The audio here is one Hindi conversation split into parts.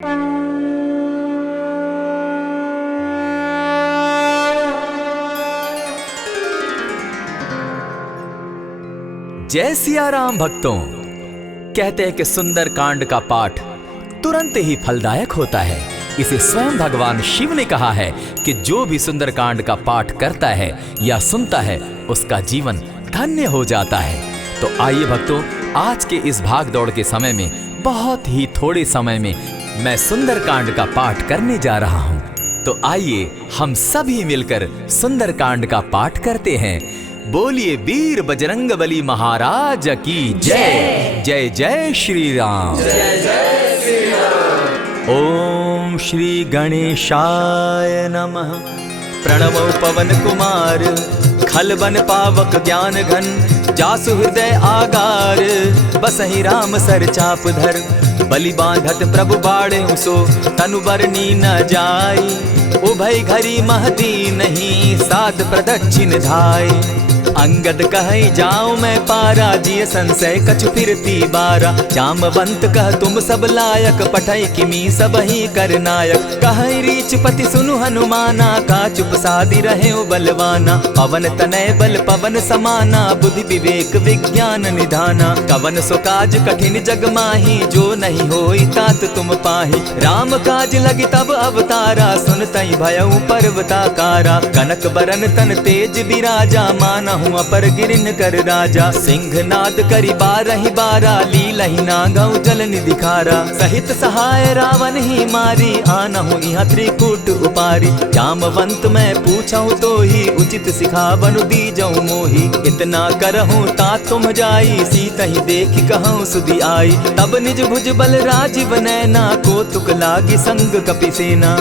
जय सिया राम भक्तों। कहते हैं कि सुंदर कांड का पाठ तुरंत ही फलदायक होता है। इसे स्वयं भगवान शिव ने कहा है कि जो भी सुंदर कांड का पाठ करता है या सुनता है उसका जीवन धन्य हो जाता है। तो आइए भक्तों, आज के इस भाग दौड़ के समय में बहुत ही थोड़े समय में मैं सुंदर कांड का पाठ करने जा रहा हूँ। तो आइए हम सभी मिलकर सुंदर कांड का पाठ करते हैं। बोलिए वीर बजरंगबली महाराज की जय। जय जय श्री राम। जय जय श्री राम। ओम श्री गणेशाय नमः। प्रणमो पवन कुमार, खलबन पावक ज्ञान घन, जासु हृदय आगार, बसहि राम सर चाप धर, बलि बांधत प्रभु बाढ़े सो, तनु बरनी न जाई, उभय घरी महती नहीं, साध प्रदक्षिण धाई। अंगद कहे जाऊं मैं पारा, जिय संशय कछु फिरती बारा, जामवंत कह तुम सब लायक, पठै किमी सब ही कर नायक, कहे रीच पति सुनु हनुमाना, का चुप सादी रहे बलवाना, पवन तनय बल पवन समाना, बुद्धि विवेक विज्ञान निधाना, कवन सो काज कठिन जग माही, जो नहीं होई तात तुम पाही, राम काज लगी तब अवतारा, सुनतई भयउ पर्वताकारा, कनक बरन तन तेज बिराजा, माना अपर गिरिन कर राजा, सिंह नाद करी बारहि बारा, लीलहि नागौ जल निधि खारा, सहित सहाय रावण ही मारी, आनहु इहाँ त्रिकूट उपारी, जामवंत मैं पूछऊं तो ही, उचित सिखावनु दीजऊं मोही, इतना करहूं ता तुम जाई, सीता ही देखी कहूं सुधि आई, तब निज भुज बल राजीव नैना, को तुक लागी संग कपिसेना,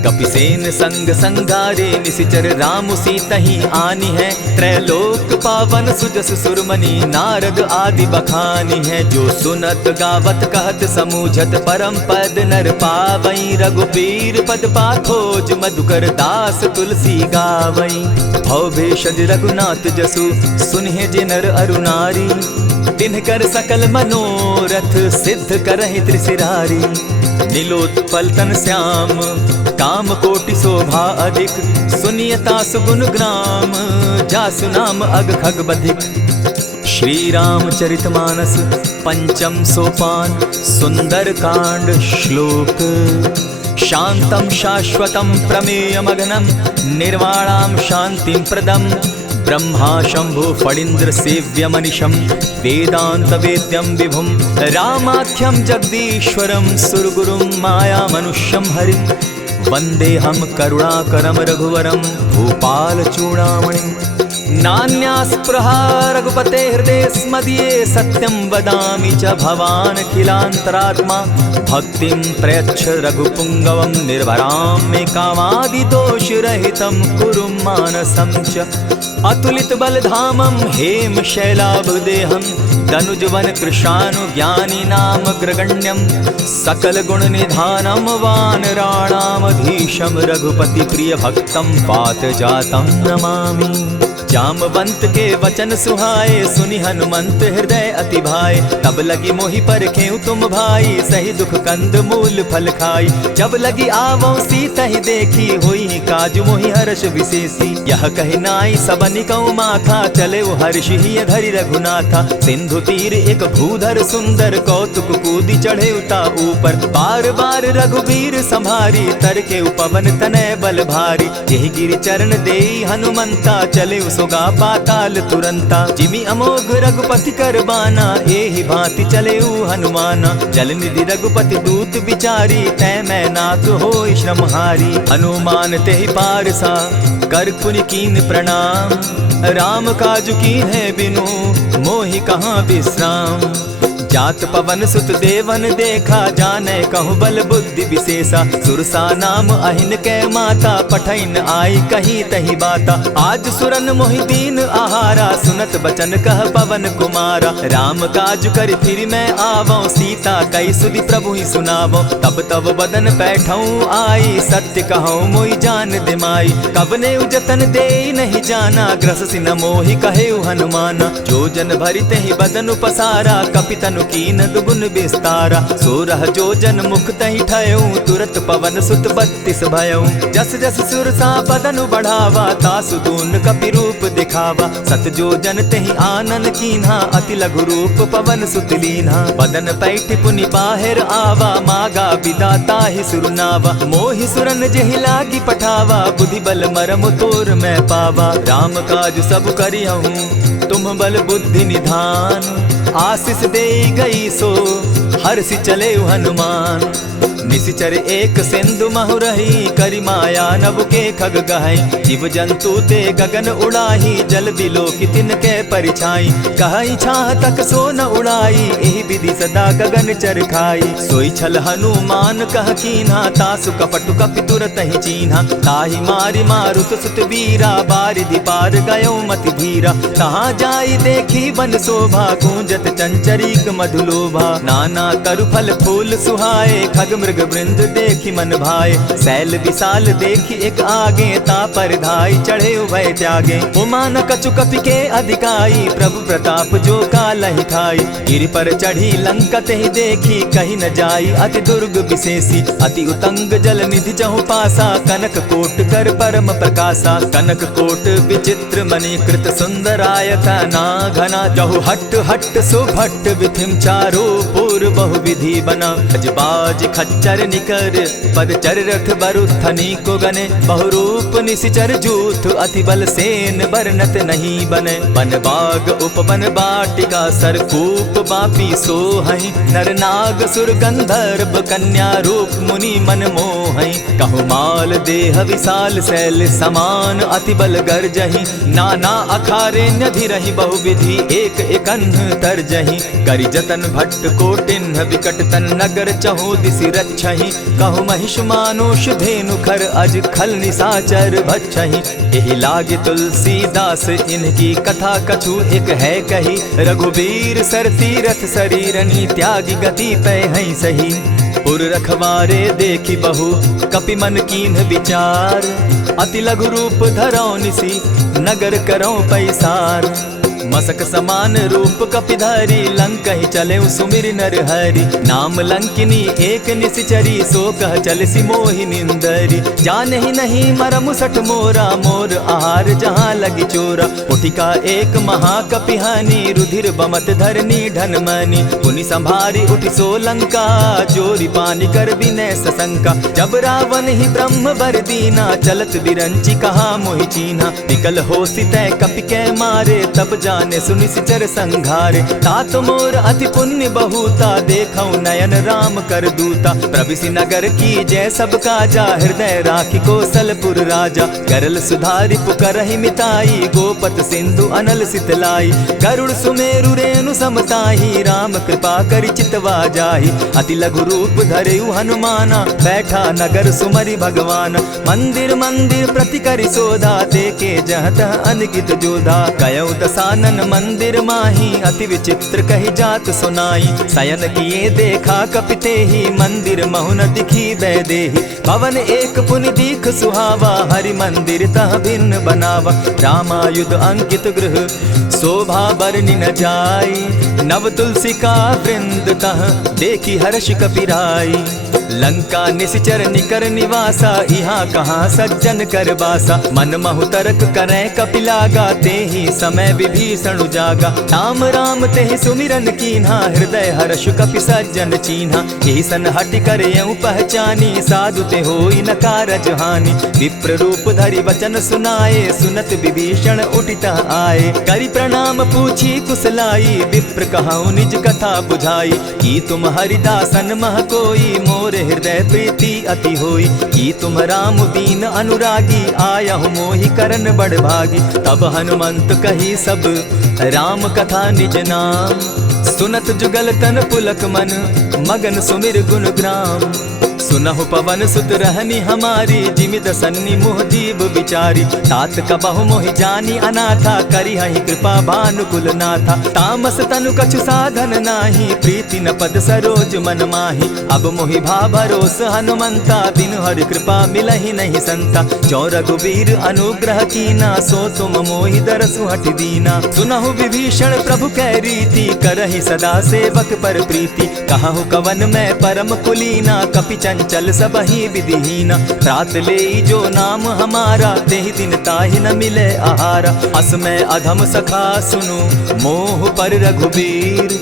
कपिसेन संग संगारे, निशिचर राम सीता ही आनी है, त्रैलोक पावन सुजस सुरमणि, नारद आदि बखानी है, जो सुनत गावत कहत समूझत, परम पद नर पावई, रघुबीर पद पाखोज, मधुकर दास तुलसी गावई, भव भेषज रघुनाथ जसु, सुनहि जे नर अरु नारी, तिनकर सकल मनोरथ, सिद्ध करहि त्रिशिरारी, नीलोत्पल तन श्याम, काम कोटि शोभा अधिक, सुनियता सुगुण ग्राम, जासु नाम अग खग बधिक। श्री रामचरितमानस पंचम सोपान, सुंदर कांड श्लोक। शांतम शाश्वतम प्रमेयमग्नं, निर्वाणां शांतिं प्रदम्, ब्रह्मा शंभु फणीन्द्र सेव्य मनीषम, वेदांत वेद्यम विभुम, रामाख्यम जगदीश्वरम, सुरगुरुम माया मनुष्यम हरिम, वंदे हम करुणाकरम रघुवरम, भूपाल चूड़ामणिम, नान्यास्पृहा रघुपते हृदय स्मदीये, सत्यं वदामि च भवान् खिलान्तरात्मा, भक्तिं प्रयच्छ रघुपुंगवं, निर्भरां मे कामादिदोषरहितं, कुरु मानसं च अतुलित बलधामं, हेम शैलाभदेहं, दनुजवन कृशानु ज्ञानी नाम ग्रगण्यं, सकल गुण निधानं, वानराणामधीशं, रघुपति प्रिय भक्तं, पात जातं नमामि। जामवंत के वचन सुहाए, सुनि हनुमंत हृदय अति भाए, तब लगी मोहि परखेउ तुम भाई, सही दुख कंद मूल फल खाई, जब लगी आवो सीता ही देखी, होई काज मोहि हर्ष विशेषी, यह कहि नाई सबनि कौ माथा, चले वो हर्ष ही धरि रघुनाथा, सिंधु तीर एक भूधर सुंदर, कौतुक कूदी चढ़े उता ऊपर, बार बार रघुबीर संभारी, तर के पवन तनय बल भारी, यही गिरि चरण देई हनुमंता, चले सोगा पाताल तुरंता, जिमि अमोघ रघुपति कर बाना, एहि भांति चले हनुमाना, जल निधि रघुपति दूत बिचारी, तै मैं नाथ होई श्रमहारी, हनुमान तेहि पारसा, कर पुनि कीन प्रणाम, राम काज कीन है बिनु, मोहि कहाँ विश्राम, जात पवन सुत देवन देखा, जाने कहूँ बल बुद्धि विशेषा, सुरसा नाम अहिन कै माता, पठैन आई कहीं तही बाता, आज सुरन मोहि दीन आहारा, सुनत बचन कह पवन कुमारा, राम काज कर फिर मैं आवो, सीता कई सुधि प्रभु ही सुनावो, तब तब बदन बैठऊं आई, सत्य कहूँ मोहि जान दिमाई, कबने उजतन दे नहीं जाना, ग्रस सिन मोहि कहे हनुमाना, जो जन भरित ही बदन पसारा, कपितन तनु कीन दुगुन विस्तारा। 16 जोजन मुख तहि ठयऊ तुरत पवन सुत 32 भयऊ। जस जस सुरसा बदनु बढ़ावा तासु दून कपि रूप दिखावा। 7 जोजन तेहि आनन कीन्हा अति लघु रूप पवन सुत लीन्हा। बदन पैठ पुनि बाहिर आवा मागा बिदा ताहि सुरनावा। मोहि सुरन जेहि लागी पठावा बुद्धि बल मरम तोर मैं पावा। राम काज सब करिहूँ तुम बल बुद्धि निधान। आशीष दे गई सो हर्षि चले हनुमान। निशिचर एक सिंधु महु रही करि माया नभ के खग गहई। जीव जंतु ते गगन उड़ाही जल बिलो की तिनके परिछाई। कहई छाह तक सो न उड़ाई एहि विधि सदा गगन चर खाई। सोई छल हनुमान कह कीन्हा तासु कपटु कपि तुरत ही चीन्हा। ताहि मारि मारुत सुत वीरा बारिधि पार गयो मति धीरा। कहाँ जाई देखी बन शोभा गूंजत चंचरीक मधुलोभा। नाना तरु फल फूल सुहाए खग मृग वृंद देखी मन भाए। सैल विशाल देखी एक आगे ता पर धाई चढ़े उभय त्यागे। उमान कछु कपि के अधिकाई प्रभु प्रताप जो कालहि खाई। गिरि पर चढ़ी लंका तेहि देखी कहीं न जाई अति दुर्ग विशेषी। अति उतंग जल निधि चहु पासा कनक कोट कर परम प्रकाशा। कनक कोट विचित्र मणि कृत सुंदरायता ना घना। जहु हट हट सुभट विधिम चारो पूर्व बहु विधि बना। अजबाज खच्चर निकर पद चर रथ बरुथनी को गने। बहुरूप निशिचर जूथ अति बल सेन बरनत नहीं बने। बन बाग उपवन बाटिका सरकूप बापी सोहई। नर नाग सुर गंधर्व कन्या रूप मुनि मन मोहई। कहु माल देह विशाल शैल समान अति बल गर्जही। नाना अखारे नधिरहि बहुविधि एक एकन्ह तरजही। करि जतन भट्ट कोटिन्ह विकट तन नगर चहु दिसि रक्षहि। कहु महिष मानुष धेनु खर अज खल निशाचर भक्षहि। एहि लागे तुलसीदास इनकी कथा कछु एक है कही। रघुबीर सर तीरथ शरीरनी त्यागी गति पै हई सही। पुर रखवारे देखी बहु कपि मन कीन्ह विचार। अति लघु रूप धरौ निसी नगर करौ पैसार। मसक समान रूप कपिधारी लंक ही चले सुमिर नर हरि। नाम लंकिनी एक निशिचरी सो कह चल सी मोहि निंदरी। जान ही नहीं मरम सठ मोरा मोर आहार जहाँ लगी चोरा। उठिका एक महाकपिहानी रुधिर बमत धरनी ढनमनी। पुनि संभारी उठि सो लंका चोरी पानी कर बिनै सशंका। जब रावण ही ब्रह्म बर दीना चलत बिरंची कहा मोहि चीन्हा। निकल हो सितै कपि कै मारे तब जाने सुनिश्चर संघारे। तात मोर अति पुण्य बहुता देखौ नयन राम कर दूता। प्रविशि नगर की जय सब काजा हृदय राखी कौशलपुर राजा। करल सुधारि पुकरहि मिताई गोपत सिंधु अनल सितलाई। गरुड़ सुमेरु रेणु समताही राम कृपा करि चितवा जाहि। अति लघु रूप धरेउ हनुमाना बैठा नगर सुमरि भगवान। मंदिर मंदिर प्रति करि सोधा देखे जहत अनगित जोधा। कयौ दसानन मंदिर माही अति विचित्र कही जात सुनाई। शयन किए देखा कपिते ही मंदिर महु न दिखी बैदेही। भवन एक पुनि दीख सुहावा हरि मंदिर तह भिन्न बनावा। रामायुध अंकित गृह शोभा बरनि न जाई। नव तुलसी का वृंद तह देखी हर्ष कपिराई। लंका निशिचर निकर निवासा यहाँ कहाँ सज्जन कर बासा। मन महु तरक करै कपिलागा तेहि समय विभीषण जागा। राम राम तेहि सुमिरन कीन्हा हृदय हर्ष कपि सज्जन चीन्हा। एहि सन हटि कर यूं पहचानी साधु ते होई न कारज हानि। विप्र रूप धरि वचन सुनाए सुनत विभीषण उठितः आए। करि प्रणाम पूछी कुशलाई विप्र कहऊँ निज कथा बुझाई। की तुम हरिदासन मह कोई मोर हृदय प्रीति अति होई। की तुम राम दीन अनुरागी आयहु मोहि करन बड़ भागी। तब हनुमंत कही सब राम कथा निज नाम। सुनत जुगल तन पुलक मन मगन सुमिर गुण ग्राम। सुनहु पवन सुत रहनी हमारी, जिमि दसन्नी मुह जीव विचारी। तात कबहु मोहि जानी अनाथा, करी हहि कृपा भानुकुल नाथा। तामस तनु कछु साधन नाही, प्रीति न पद सरोज मन माही। अब मोहि भा भरोस हनुमंता, बिनु हरि कृपा मिलहि नहीं संता। जो रघुबीर अनुग्रह कीना, सो तुम मोहि दरसु हठि दीना। सुनहु विभीषण प्रभु कै रीति, करहि सदा सेवक पर प्रीति। कहु कवन मैं परम कुलीना, कपि चंचल सबहि विधिहीना। रात लेई जो नाम हमारा, तेहि दिन ताहि न मिले आहारा। अस मैं अधम सखा सुनु, मोह पर रघुबीर।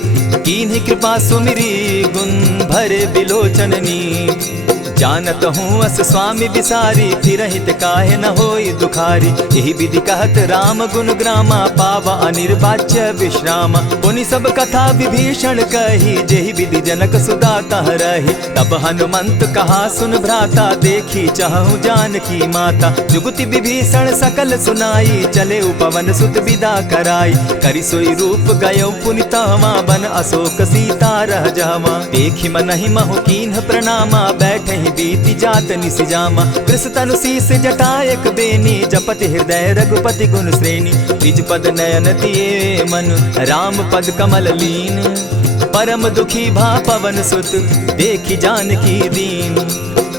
कीन्ही कृपा सुमिरी, गुण भरे बिलोचन नीर। जानत हूँ अस स्वामी बिसारी, फिरहित काहे न होई दुखारी। यही विधि कहत राम गुण ग्रामा, पावा अनिर्वाच्य विश्रामा। पुनि सब कथा विभीषण कही, जेहि विधि जनक सुता तह रही। तब हनुमंत कहा सुन भ्राता, देखी चाहूँ जानकी माता। जुगति विभीषण सकल सुनाई, चले पवन सुत विदा कराई। करि सोई रूप गयो पुनि तहवा, बन अशोक सीता रह जहवा। देखि मनहि महु कीन्ह प्रणामा, बैठहि बीति जात निसि जामा। कृष तनु शीस जटा एक बेनी, जपति हृदय रघुपति गुण श्रेणी। निज पद नयन दिए मन, राम पद कमल लीन। परम दुखी भा पवन सुत, देखि जानकी दीन।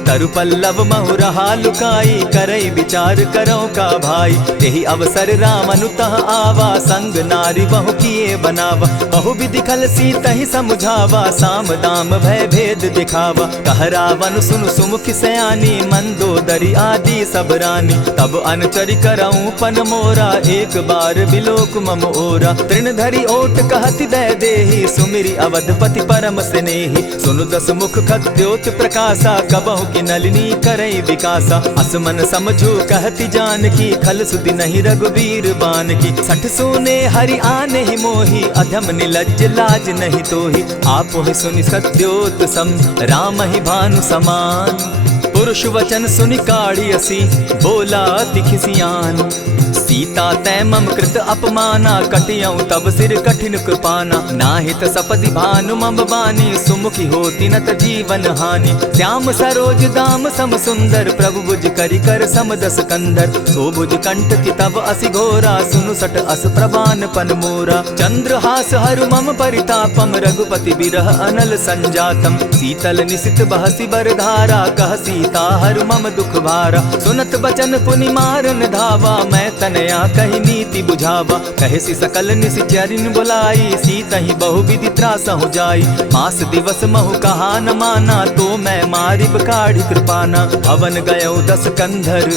तरु पल्लव महु रहा लुकाई, करई विचार करो का भाई। यही अवसर राम अनुतः आवा, संग नारी बहु किए बनावा। बहु विधि खल सीतहि समुझावा, साम दाम भय भेद दिखावा। कह रावण सुन सुमुखि सयानी, मंदोदरी आदि सब रानी। तब अनुचरि करऊं पन मोरा, एक बार बिलोक मम ओरा। तृण धरि ओट कहति दय देहि, सुमिरि अवधपति परम स्नेही। सुनु दस मुख खद्योत प्रकाशा, कबहु की नलिनी करई विकासा। असमन समझो कहति जानकी, खल सुधि नहीं रघुबीर बान की। सठ सोने हरि आने ही मोही, अधम निलज्ज लाज नहीं तोही। आपो ही सुनि सत्योत सम, राम ही भानु समान। पुरुष वचन सुनि काढ़ियसी, बोला अति खिसियान। सीता तै मम कृत अपमाना, कटियऊं तब सिर कठिन कृपाना। नाहित सपदि भानु मम बानी, सुमुखी होती नत जीवन हानि। श्याम सरोज दाम सम सुंदर, प्रभु भुज करि कर सम दस कंधर। सो भुज कंठ की तब असि घोरा, सुनु सट अस प्रवान पन मोरा। चंद्रहास हरु मम परितापम, रघुपति बिरह अनल संजातम। शीतल निशित बहसी बरधारा, कह सीता हरु मम दुख भारा। सुनत बचन पुनि मारन धावा, मैं तनया कही नीति बुझावा। कहसी सकल निशिचरिन बुलाई, सीतहि बहु विधि त्रास हो जाई। मास दिवस महु कहा न माना, तो मैं मारिब काढ़ी कृपाना। भवन गयो दस कंधर,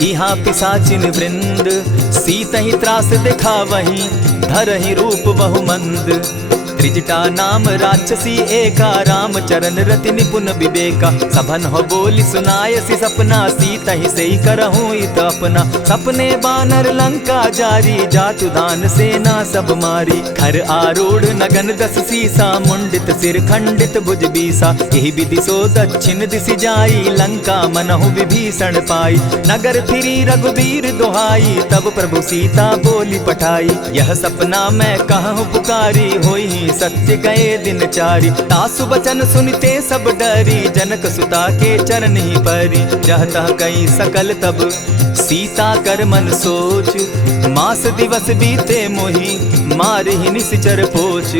इहाँ पिशाचिन वृंद। सीतहि त्रास दिखावहीं, धरहि रूप बहु मंद। त्रिजटा नाम राक्षसी एका, राम चरण रति निपुण विवेका। सभन हो बोली सुनायसी सपना, सीतहि सेई करहूँ इत अपना। सपने बानर लंका जारी, जातु दान सेना सब मारी। खर आरूढ़ नगन दस सीसा, मुंडित सिर खंडित भुज बीसा। यही विधि सो दक्षिण दिशि जाई, लंका मनहु विभीषण पाई। नगर फिरी रघुबीर दुहाई, तब प्रभु सीता बोली पठाई। यह सपना मैं कहूँ पुकारी, होई सत्य गए दिन चारी। तासु बचन सुनते सब डरी, जनक सुता के चरण ही परी। जहता कई सकल तब सीता कर मन सोच, मास दिवस बीते मोही, मार ही निश्चर पोच।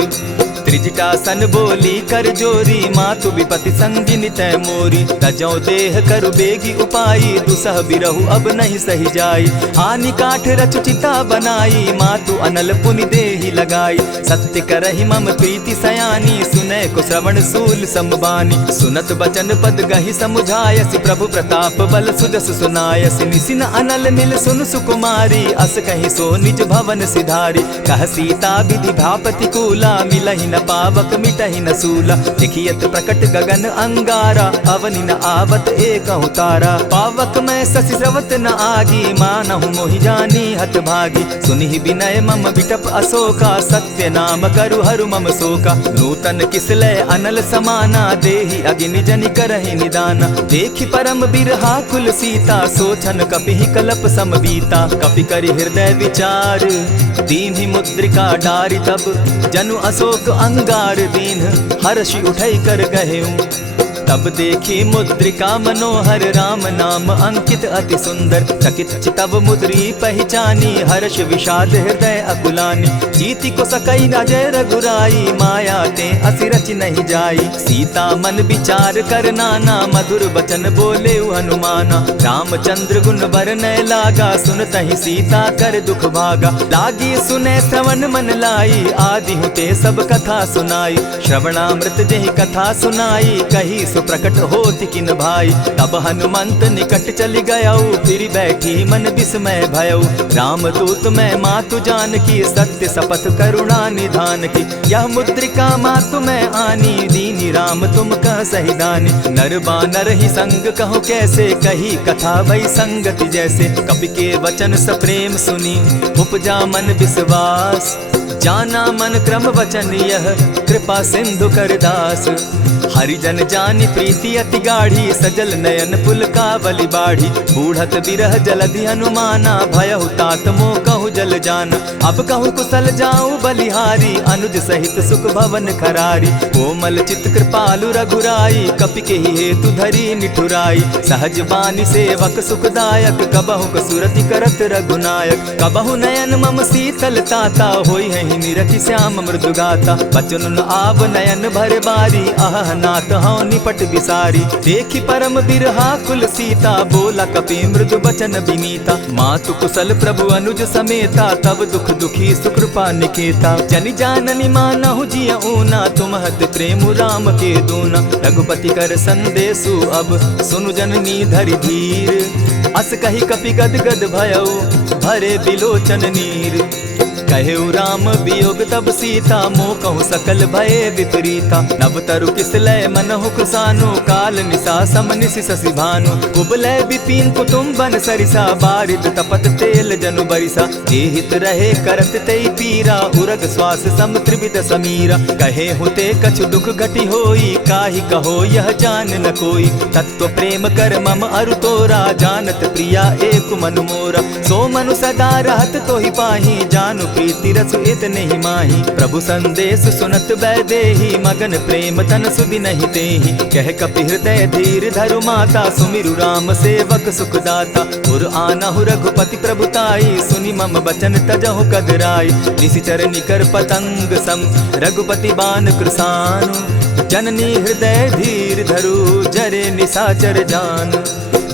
त्रिजटा सन बोली कर जोरी, मातु विपति संगिनी तै मोरी। तजौ देह करु बेगी उपाई, दुसह बिरहु अब नहीं सही जाई। आनि काठ रचु चिता बनाई, मातु अनल पुनि देहि लगाई। सत्य करहि मम प्रीति सयानी, सुनै को श्रवण सूल संबानी। सुनत बचन पद गहि समुझायसि, प्रभु प्रताप बल सुजस सुनायसि। निसिन अनल मिल सुन सुकुमारी, अस कहि सो निज भवन सिधारी। कह सीता विधि भापति कूला, मिलहि न पावक मिटहि न सूला। देखियत प्रकट गगन अंगारा, अवनि न आवत एकहु तारा। पावक मैं शशि स्रवत न आगी, मानहु मोहि जानी हत भागी। सुनिहि विनय मम बिटप अशोका, सत्य नाम करु हरु मम शोका। नूतन किसलय अनल समाना, देहि अगिनि जनि करहि निदाना। देखि परम बिरहा कुल सीता, सोचन कपिहि कलप समबीता। कपि करि हृदय विचार, दीन्हि मुद्रिका डारि। तब जनु अशोक अंगार दीन, हर्षि उठै कर गहेऊं। तब देखी मुद्रिका मनोहर राम नाम अंकित अति सुंदर। चकित चितव मुद्री पहचानी हर्ष विषाद हृदय अकुलानी। जीति को सकई न जय रघुराई माया ते असि रचि नहीं जाई। सीता मन विचार कर नाना मधुर बचन बोले हनुमाना। रामचंद्र गुण बरनय लागा सुनतहि सीता कर दुख भागा। लागी सुने श्रवण मन लाई आदि हुते सब कथा सुनाई। श्रवणामृत जेहि कथा सुनाई कही सुप्रकट होति किन भाई। तब हनुमंत निकट चली गयऊ फिर बैठी मन विस्मय भयऊ। रामदूत मैं मातु जानकी सत्य शपथ करुणा निधान की। यह मुद्रिका मातु मैं आनी दीनी राम तुम कह सही दानी। नर बानर ही संग कहो कैसे कही कथा भई संगति जैसे। कपि के वचन सप्रेम सुनी उपजा मन विश्वास। जाना मन क्रम वचन यह कृपा सिंधु कर दास। हरिजन जानी प्रीति अति गाढ़ी सजल नयन पुलकावली बाढ़ी। बूढ़त बिरह जलधि हनुमाना भयहु तात मोह कहु जल जाना। अब कहु कुशल जाऊं बलिहारी अनुज सहित सुख भवन खरारी। कोमल चित कृपालु रघुराई कपि के ही हेतु धरी निठुराई। सहज बानी सेवक सुखदायक कबहु कसुरति करत रघुनायक। कबहु नयन मम शीतल ताता होई है निरखि श्याम मृदु गाता। बचन आव नयन भर बारी आह नाथ हौ निपट बिसारी। देखी परम बिरहा कुल सीता बोला कपि मृदु बचन विनीता। मातु कुशल प्रभु अनुज समेता तब दुख दुखी सुकृपा निकेता। जनि जाननी मानहु जिय ऊना तुम्हत प्रेम राम के दूना। रघुपति कर संदेशु अब सुनु जननी धरि धीर। अस कही कपि गद गद भयऊ भरे बिलोचन नीर। कहेउ राम वियोग तब सीता मोह कहूँ सकल भये विपरीता। नव तरु किसलय मनहु कुसानु काल निशा सम निशि शशि भानु। कुबलय विपिन कुटुम्बन सरिसा बारिद तपत तेल जनु बरिसा। जेहित रहे करत तेई पीरा उरग श्वास सम त्रिविध समीरा। कहे हुते कछु दुख घटी होई काहि कहो यह जान न कोई। तत्व प्रेम कर मम अरु तोरा जानत प्रिया एक मनु मोरा। सो मनु सदा रहत तोहि पाही जानु प्रीति रस इतने ही माही। प्रभु संदेश सुनत बैदेही मगन प्रेम तन सुधि नहीं तेहि। कह कपि हृदय धीर धरु माता सुमिरु राम सेवक सुखदाता। उर आनहु रघुपति प्रभुताई सुनि मम बचन तजहु कदराई। निशिचर निकर पतंग सम रघुपति बान कृसानु। जननी हृदय धीर धरु जरे निशाचर जान।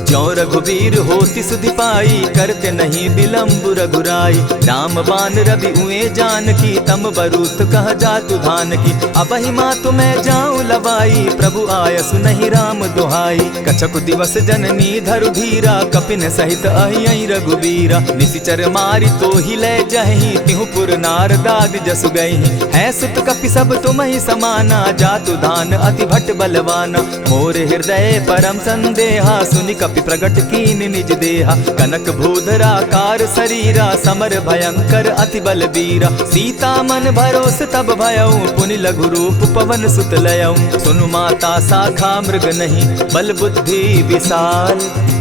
ज्यों रघुवीर होति सुधि पाई करते नहीं विलम्ब रघुराई। राम बान रवि उए जानकी तम बरूथ कह जातु धान की। अबहि मातु मैं जाऊं लवाई प्रभु आयसु नहीं राम दुहाई। कछक दिवस जननी धरु धीरा कपिन सहित अहियहि रघुवीरा। निशिचर मारी तो ही ले जहि तिहु पुर नारदादि जसु गई। है सुत कपि सब तुम ही समाना जातु धान अति भट बलवाना। मोर हृदय परम संदेहा सुनि कपि प्रगट कीन निज देहा। कनक भूधराकार शरीरा समर भयंकर अति बलबीरा। सीता मन भरोस तब भयऊ पुनि लघु रूप पवन सुत लयऊ। सुनु माता शाखा मृग नहीं बल बुद्धि विशाल।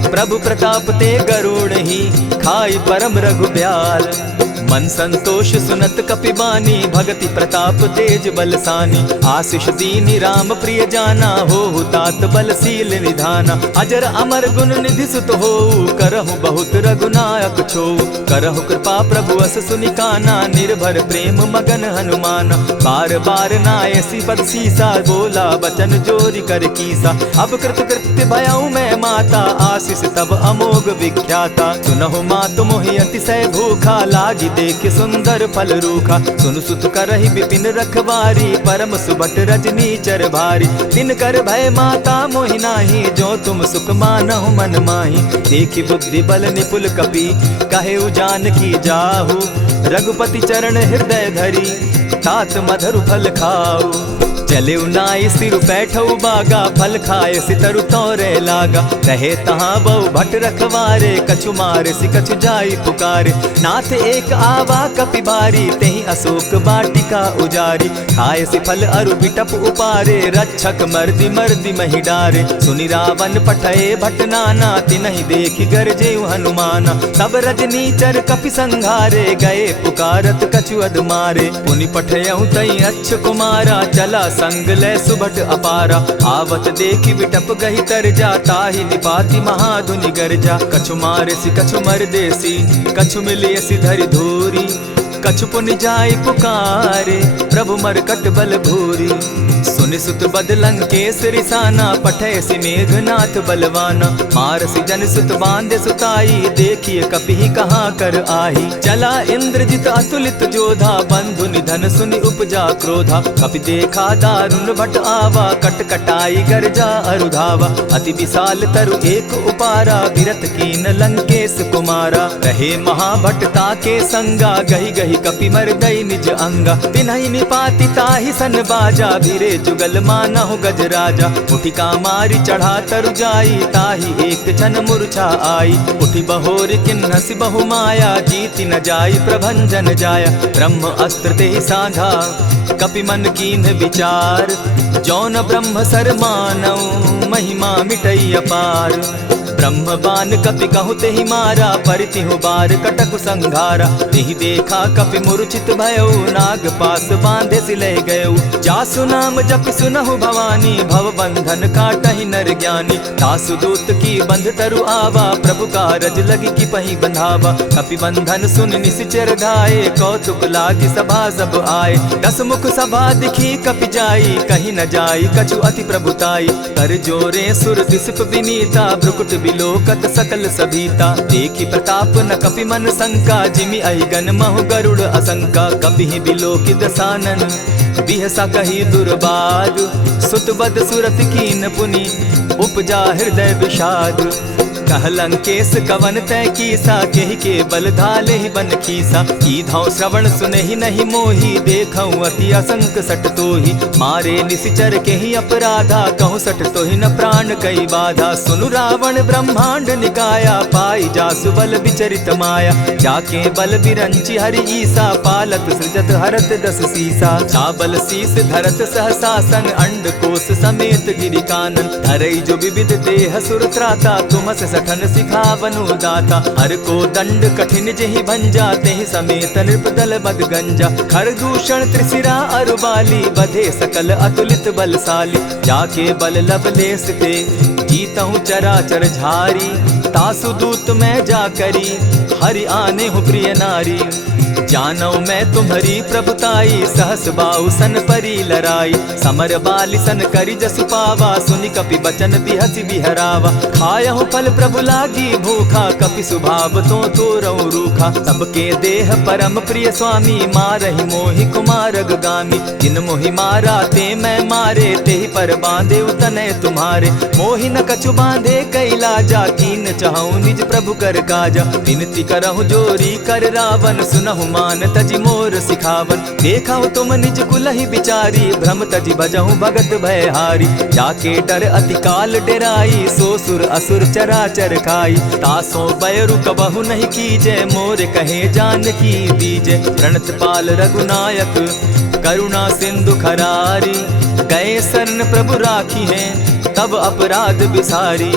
प्रभु प्रताप ते गरुड़ ही खाई परम रघुब्याल। मन संतोष सुनत कपिबानी भगति प्रताप तेज बलसानी। आशीष दीनी राम प्रिय जाना हो तात बलशील निधाना। अजर अमर गुण निधि सुत हो करहु बहुत रघुनायक छो। करहु कृपा प्रभु अस सुनिकाना निर्भर प्रेम मगन हनुमाना। बार बार नायसी पद सीसा बोला बचन जोरी कर कीसा। अब कृत कृत्य भयऊ मैं माता आशीष तब अमोघ विख्याता। सुनहु मातु मोहि अतिशय भूखा लागी देख सुंदर फल रूखा। सुन सुत करहि विपिन रखवारी परम सुबट रजनी चर भारी। दिन कर भय माता मोहि नाही जो तुम सुख मानहु मन माही। देखि बुद्धि बल निपुल कपि कहेउ जानकी जाहु। रघुपति चरण हृदय धरी तात मधुर फल खाऊ। चले नाई सिर बैठऊ बागा फल खाए सितरु तोरे लागा। रहे तहाँ बहु भट रखवारे कछु मारे सि कछु जाई पुकारे। नाथ एक आवा कपि बारी तेहि अशोक बाटिका उजारी। खाए सि फल अरु बिटप उपारे रक्षक मर्दि मर्दि महि डारे। सुनि रावण पठये भट नाना तिनहि देखि गरजेउ हनुमाना। सब रजनी चर कपि संघारे गए पुकारत कछु अध मारे। पुनि पठयउ तई अच्छ कुमारा चला संग ले सुभट अपारा। आवत देखी विटप गही तर जा, ताहि निपाति महाधुनि गर्जा। कछु मारेसी कछु मर देसी, कछु मिलियसी धरि धूरी। कछु पुनि जाई पुकारे, प्रभु मरकट बल भूरी। सुनि सुत बद लंकेश रिसाना, पठैसी मेघनाथ बलवाना। मारसी जन सुत बांधे सुताई, देखिए कपि कहाँ कर आही। चला इंद्रजित अतुलित जोधा, बंधु निधन सुनि उपजा क्रोधा। कपि देखा दारुण भट आवा, कट कटाई गर्जा अरुधावा। अति विशाल तरु एक उपारा, विरत कीन लंकेश कुमारा। रहे महाभटता के संगा, गही गही कपि मर्दई निज अंगा। तिन्हि निपाति ताहि सन बाजा, भीरे जुगल मानहु गजराजा। उठि कामारी चढ़ा तरु जाई, ताहि एक क्षण मूर्छा आई। उठि बहोर किन्हसि बहु माया, जीति न जाई प्रभंजन जाया। ब्रह्म अस्त्र तेहि साधा, कपि मन कीन्ह विचार। जौन ब्रह्म सर मानऊ, महिमा मिटई अपार। ब्रह्म बान कपि कहु तेहि मारा, परितिहु बार कटकु संघारा। तेहि देखा कपि मूर्छित भयउ, नाग पास बांधे सिले गयउ। जासु नाम जपि सुनहु भवानी, भव बंधन काटहि नर ज्ञानी। तासु दूत की बंध तरु आवा, प्रभु कारज लगी की पहि बंधावा। कपि बंधन सुन निसिचर धाये, कौतुक लागी सभा सब आए। दस मुख सभा दिखी कपि जाई, कहीं न जाई कछु अति प्रभुताई। कर जोरे सुर दिसप विनीता, भ्रुकुट बिलोकत सकल सभीता। देखी प्रताप न कपि मन शंका, जिमि अहिगन महु गरुड़ असंका। कपि बिलोकि दसानन, बिहसा कही दुर्बाद। सुत बद सुरत कीन पुनि, उपजा हृदय विषाद। कह लंकेश कवन तय कीसा, केहि के बल धाले ही बन खीसा। कीधौ श्रवण सुनहि नहीं मोही, देखऊं अति असंक सट तोही। मारे निसिचर केहि अपराधा, कहूँ सट तोहि न प्राण कई बाधा। सुनु रावण ब्रह्मांड निकाया, पाई जासु बल विचरित माया। जाके बल बिरंची हरि ईसा, पालत सृजत हरत दस सीसा। चाबल शीस धरत सहसासन, अंड कोश समेत गिरि कानन। धरई जो विविध देह सुर त्राता, तुमस सठन सिखावनु दाता। हर को दंड कठिन जेहि भंजा, तेहि समेत नृपदल बद गंजा। खर दूषण त्रिशिरा अरुबाली, बधे सकल अतुलित बलशाली। जाके बल लवलेस ते, जीतहु चराचर झारी। तासु दूत मैं जा करी, हरि आने हूँ प्रिय नारी। जानो मैं तुम्हारी प्रभुताई, सहस बाहु सन परी लराई। समर बाली सन करी जसु पावा, सुनि कपि बचन बिहसि बिहरावा। खायहु फल प्रभु लागी भूखा, कपि सुभाव तो तोरहु रूखा। सबके देह परम प्रिय स्वामी, मारहि मोहि कुमारग गामी। जिन मोहि मारा ते मैं मारे, तेहि पर बांधे उतने तुम्हारे। मोहि न कछु बांधे कैलाजा, कीन चहु निज प्रभु कर काजा। विनती करहु जोरी कर रावण, सुनहु मान तजि मोर सिखावन। देखहु तुम निज कुलहि बिचारी, भ्रम तजि भजहु भगत भयहारी। जाके डर अति काल डेराई, सो सुर असुर चराचर खाई। तासो बैरु कबहु नहीं कीजे, मोर कहे जानकी दीजे। प्रणत पाल रघुनायक, करुणा सिंधु खरारी। गए शरण प्रभु राखी हैं, तब अपराध बिसारी।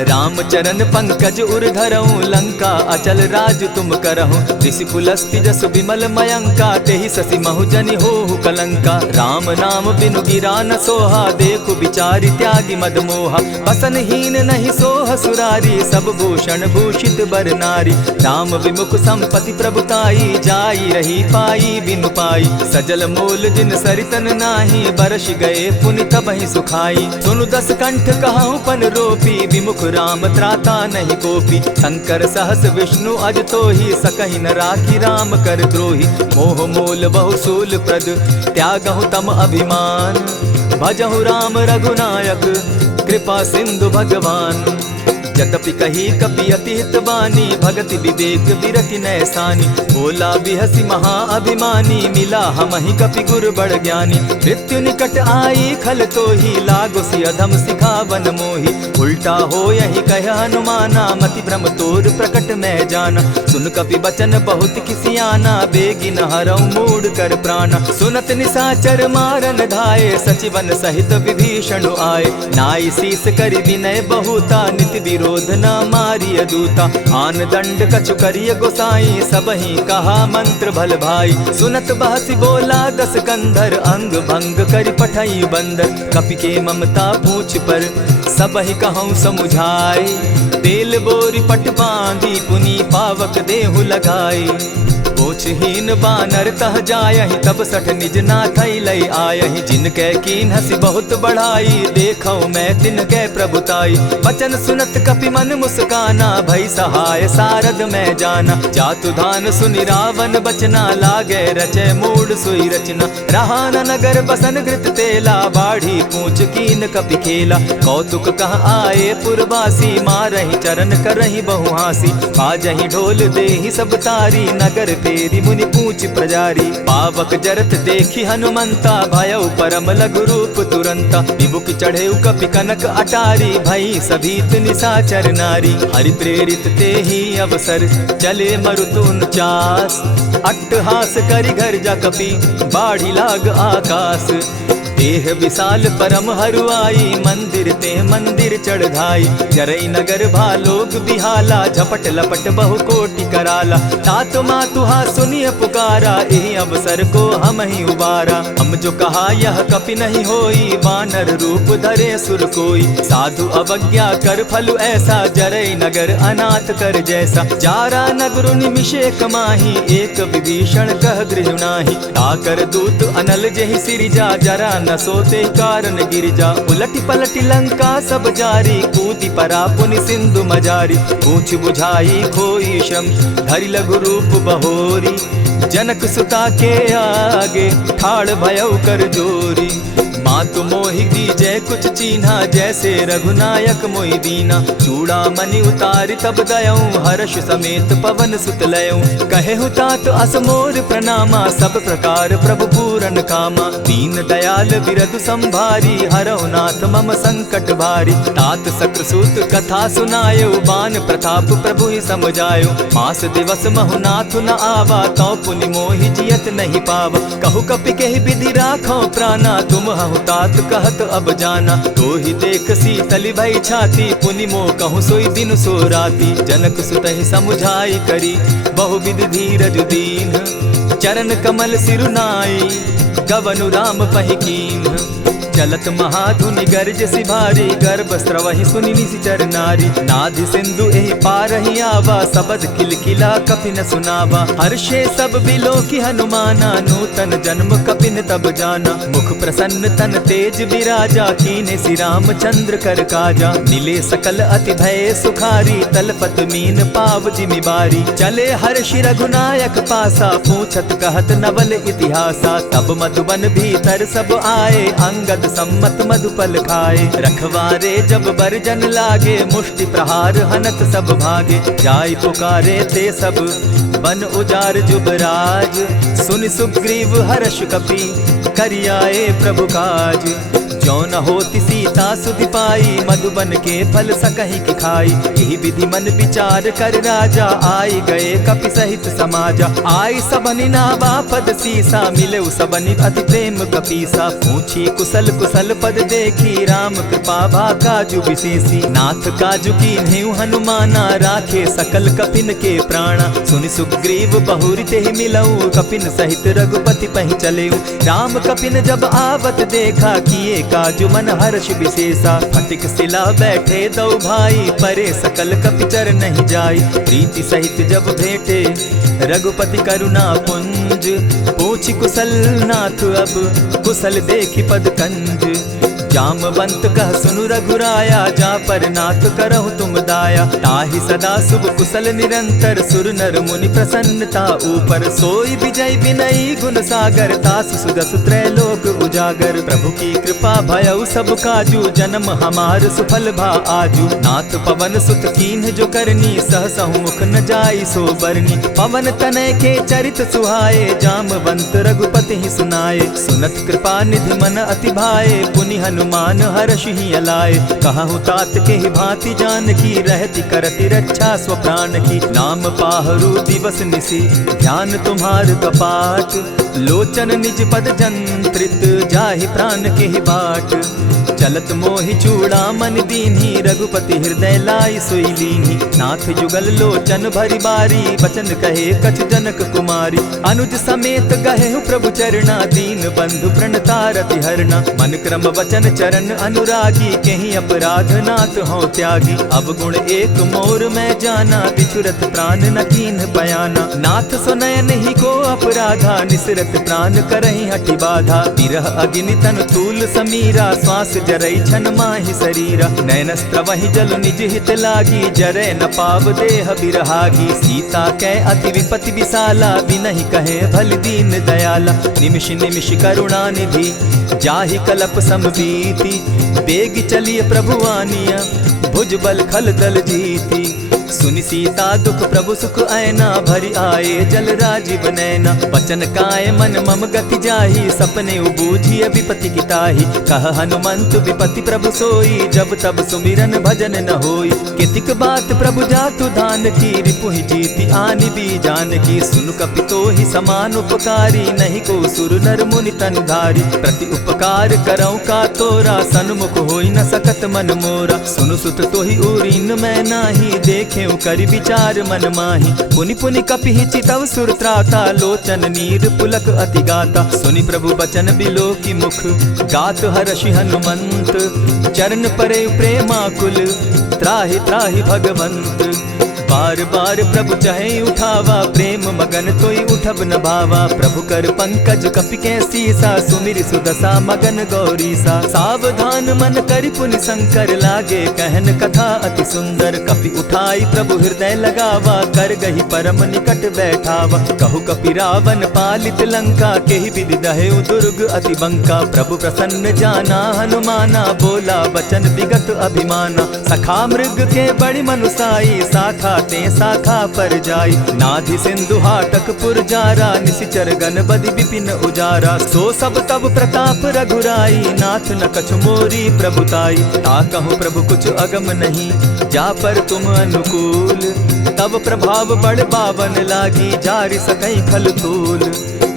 राम चरण पंकज उर धरऊं, लंका अचल राज तुम करहूं। ऋषि पुलस्ति जस विमल मयंका, तेहि ससि महु जनि होहु कलंका। राम नाम बिनु गिरा न सोहा, देखु बिचारी त्यागी मद मोहा। बसन हीन नहीं सोह सुरारी, सब भूषण भूषित बर नारी। राम विमुख संपति प्रभुताई, जाई रही पाई बिनु पाई। सजल मोल जिन सरितन नाही, बरस गए पुनि तबहि सुखाई। सुनु दस कंठ कहूँ पन रोपी, विमुख राम त्राता नहीं कोपी। शंकर सहस विष्णु अज तोहि, सकहि न राखी राम कर द्रोही। मोह मोल बहु सूल प्रद, त्यागहु तम अभिमान। भजहु राम रघुनायक, कृपा सिंधु भगवान। यद्यपि कही कपि अति हित बानी, भगति विवेक विरति नैसानी। बोला बिहसी महा अभिमानी, मिला हमहि कपि गुर बड़ ज्ञानी। मृत्यु निकट आई खल तोहि, लागो सि अधम सिखावन मोहि। उल्टा हो यही कह हनुमाना, मति भ्रम तोर प्रकट मैं जाना। सुन कपि बचन बहुत किसियाना, बेगी न हरऊ मूड कर प्राणा। सुनत निसाचर मारन धाये, सचिवन सहित विभीषण आए। नाई शीस करि विनय बहुता, नित विरोध क्रोध न मारिय दूता। आन दंड कछु करिय गोसाई, सबहि कहा मंत्र भल भाई। सुनत बहसी बोला दस कंधर, अंग भंग करि पठई बंदर। कपि के ममता पूछ पर, सबहि कहूँ समुझाए। तेल बोरी पट बांधी, पुनि पावक देहु लगाई। पूछहीन बानर तह जायहि, तब सठ निज नाथ लई आयहि। जिनके कीन हसी बहुत बढ़ाई, देखौ मैं तिनके प्रभुताई। बचन सुनत कपि मन मुस्काना, भई सहाय सारद मैं जाना। जातु धान सुनि रावण बचना, लागे रचे मूड सोई रचना। रहा न नगर बसन घृत तेला, बाढ़ी पूछ कीन कपि खेला। कौतुक कह आए पुरवासी, मारहि चरण करहि बहु हासी। बाजहि ढोल देहि सब तारी, नगर तेरी मुनि पूछ प्रजारी। पावक जरत देखी हनुमंता, भयउ परम लघु रूप तुरंता। विमुख चढ़े कपि कनक अटारी, भई सभीत निशाचर नारी। हरि प्रेरित ते ही अवसर, चले मरुत 49। अट्टहास करि घर जा कपि, बाढ़ी लाग आकाश। देह विशाल परम हरुआई, मंदिर ते मंदिर चढ़ाई। जरई नगर भालोग बिहाला, झपट लपट बहु कोटि कराला। तात मातुहा सुनिय पुकारा, एहि अवसर को हम ही उबारा। हम जो कहा यह कपि नहीं होई, बानर रूप धरे सुर कोई। साधु अवज्ञा कर फल ऐसा, जरई नगर अनाथ कर जैसा। जारा नगर निमिषे कमाही, एक विभीषण कह गृह नाही। ताकर दूत अनल जेहि सिरिजा, जरा न सोते कारण गिरिजा। उलटी पलटी लंका सब जारी, कूदी परा पुनि सिंधु मजारी। पूछ बुझाई खोई श्रम, धरि लघु रूप बहोरी। जनक सुता के आगे, ठाड़ भयउ कर जोरी। मातु मोहि दीजै कुछ चीन्हा, जैसे रघुनायक मोहि दीना। चूड़ा मणि उतारि तब दयऊँ, हर्ष समेत पवन सुत लयऊँ। कहे तात असमोर प्रणामा, सब प्रकार प्रभु पूरन कामा। दीन दयाल बिरदु संभारी, हरौ नाथ मम संकट भारी। तात सक्रसूत कथा सुनायो, बान प्रताप प्रभु ही समझायो। मास दिवस महु नाथ न आवा, तौ पुनि मोहि जियत नहीं पावा। कहु कपि केहि विधि राखो प्राणा, तुम हहु तात कहत अब जाना। तो ही देख शीतल भई छाती, पुनि मो कहूँ सोई दिन सो राती। जनक सुतहि समुझाई करी, बहुविधि धीरज दीन। चरण कमल सिरुनाई, गवनु राम पहि कीन। चलत महाधुनि गर्ज सिभारी, गर्भ स्रवहि सुनि निशिचर नारी। नाधि सिंधु एहि पारहि आवा, सबद किलकिला कपि न सुनावा। हर्षे सब बिलोकी हनुमाना, नूतन जन्म कपिन तब जाना। मुख प्रसन्न तन तेज विराजा, कीने श्री रामचंद्र कर काजा। मिले सकल अति भय सुखारी, तलपत मीन पाव जिमि बारी। चले हर्षि रघुनायक पासा, पूछत कहत नवल इतिहासा। तब मधुबन भीतर सब आए, अंगद सम्मत मधुपल खाए। रखवारे जब बरजन लागे, मुष्टि प्रहार हनत सब भागे। जाय पुकारे ते सब, बन उजार जुबराज। सुनि सुग्रीव हर्ष कपि, करियाए प्रभु काज। जो न होती सीता सुधि पाई, मधुबन के फल सकहि की खाई। यही विधि मन विचार कर राजा, आई गए कपि सहित समाजा। आई सबनि नावा पद सीसा, मिले सबनि अति प्रेम कपीसा। पूछी कुशल कुशल पद देखी, राम कृपा भा काजु विशेषी। नाथ काजु कीन्हेउ हनुमाना, राखे सकल कपिन के प्राणा। सुनि सुग्रीव बहुरि तेहि मिलऊ, कपिन सहित रघुपति पहि चलेऊ। राम कपिन जब आवत देखा, किए काजु मन हर्ष विशेषा। फटिक सिला बैठे दो भाई, परे सकल कपिचर नहीं जाई। प्रीति सहित जब भेटे, रघुपति करुणा पुंज। पूछि कुशल नाथ अब, कुशल देखि पद कंज। जामवंत कह सुनु रघुराया, जा पर नाथ करहु तुम दाया। ताहि सदा शुभ कुशल निरंतर, सुर नर मुनि प्रसन्नता ऊपर। सोई विजय विनयी गुण सागर, तासु सुदसु त्रैलोक उजागर। प्रभु की कृपा भयउ सब काजू, जन्म हमार सुफल भा आजू। नाथ पवन सुत कीन्ह जो करनी, सहसहु मुख न जाई सो बरनी। पवन तनय के चरित सुहाए, जामवंत रघुपति ही सुनाए। सुनत कृपा निधि मन अति भाए, पुनि हनुमान मान हर्ष ही अलाए। कहूँ तात के ही भांति जान की रहती करती रक्षा स्व प्राण की। नाम पाहरू दिवस निसी ध्यान तुम्हार कपाट, लोचन निज पद जंत्रित जाहि प्राण के ही बाट। चलत मोहि चूड़ामन दीन्ही रघुपति हृदय लाई सोई लीन्ही। नाथ जुगल लोचन भरी बारी बचन कहे कछ जनक कुमारी। अनुज समेत गहे प्रभु चरणा दीन बंधु प्रणतारति हरना। मन क्रम वचन चरण अनुरागी कहीं अपराध नाथ हो त्यागी। अब गुण एक मोर में जाना बिछुरत प्राण न कीन बयाना। नाथ सुनयन ही को अपराधा निसरत प्राण करहि हटि बाधा। विरह अग्नि तन तूल समीरा श्वास जरई छन माहि शरीरा। नैनस्त्र वही जल निज हित लागी जरे न पाव देह बिरहागी। सीता कै अति विपति विशाला बिनहि कहे भल दीन दयाला। निमिष निमिष करुणा निधि जाहि कलप समबीति। बेग चलिए प्रभु आनिया भुज बल खल दल जीती। सुनि सीता दुख प्रभु सुख ऐना भरी आए जल राजीव नैना। वचन काय मन मम गति जाहि सपने उबूझिय विपति किताहि। कह हनुमंत विपति प्रभु सोई जब तब सुमिरन भजन न होई। कितिक बात प्रभु जातु धान की रिपुहि जीति आनि भी जान की। सुनु कपितो ही समान उपकारी नहीं को सुर नर मुनि तनु धारी। प्रति उपकार करौ का तोरा सन्मुख होई न सकत मन मोरा। सुनु सुत तोहि उरीन मैं नाही देखे करि विचार मन माही। पुनि पुनि कपि चितव सुर त्राता लोचन नीर पुलक अति गाता। सुनि प्रभु बचन बिलो की मुख गात हर्षि हनुमंत। चरण परे प्रेमाकुल त्राहि त्राहि भगवंत। बार बार प्रभु चाहे उठावा प्रेम मगन तोई उठब न भावा। प्रभु कर पंकज कपि के सीसा सुमिर सुदशा मगन गौरीसा। सावधान मन करि पुनि शंकर लागे कहन कथा अति सुंदर। कपि उठाई प्रभु हृदय लगावा कर गही परम निकट बैठावा। कहु कपि रावण पालित लंका केहि विधि दहेउ दुर्ग अति बंका। प्रभु प्रसन्न जाना हनुमाना बोला बचन विगत अभिमाना। सखा मृग के बड़ी मनुसाई शाखा ते शाखा पर जाई। नाधि सिंधु हाटक पुर जारा निशिचर गण बदि विपिन उजारा। सो सब तब प्रताप रघुराई नाथ न कछु मोरी प्रभुताई। ता कहूँ प्रभु कुछ अगम नहीं जा पर तुम अनुकूल। तब प्रभाव बड़ बावन लागी जारि सकई खल तूल।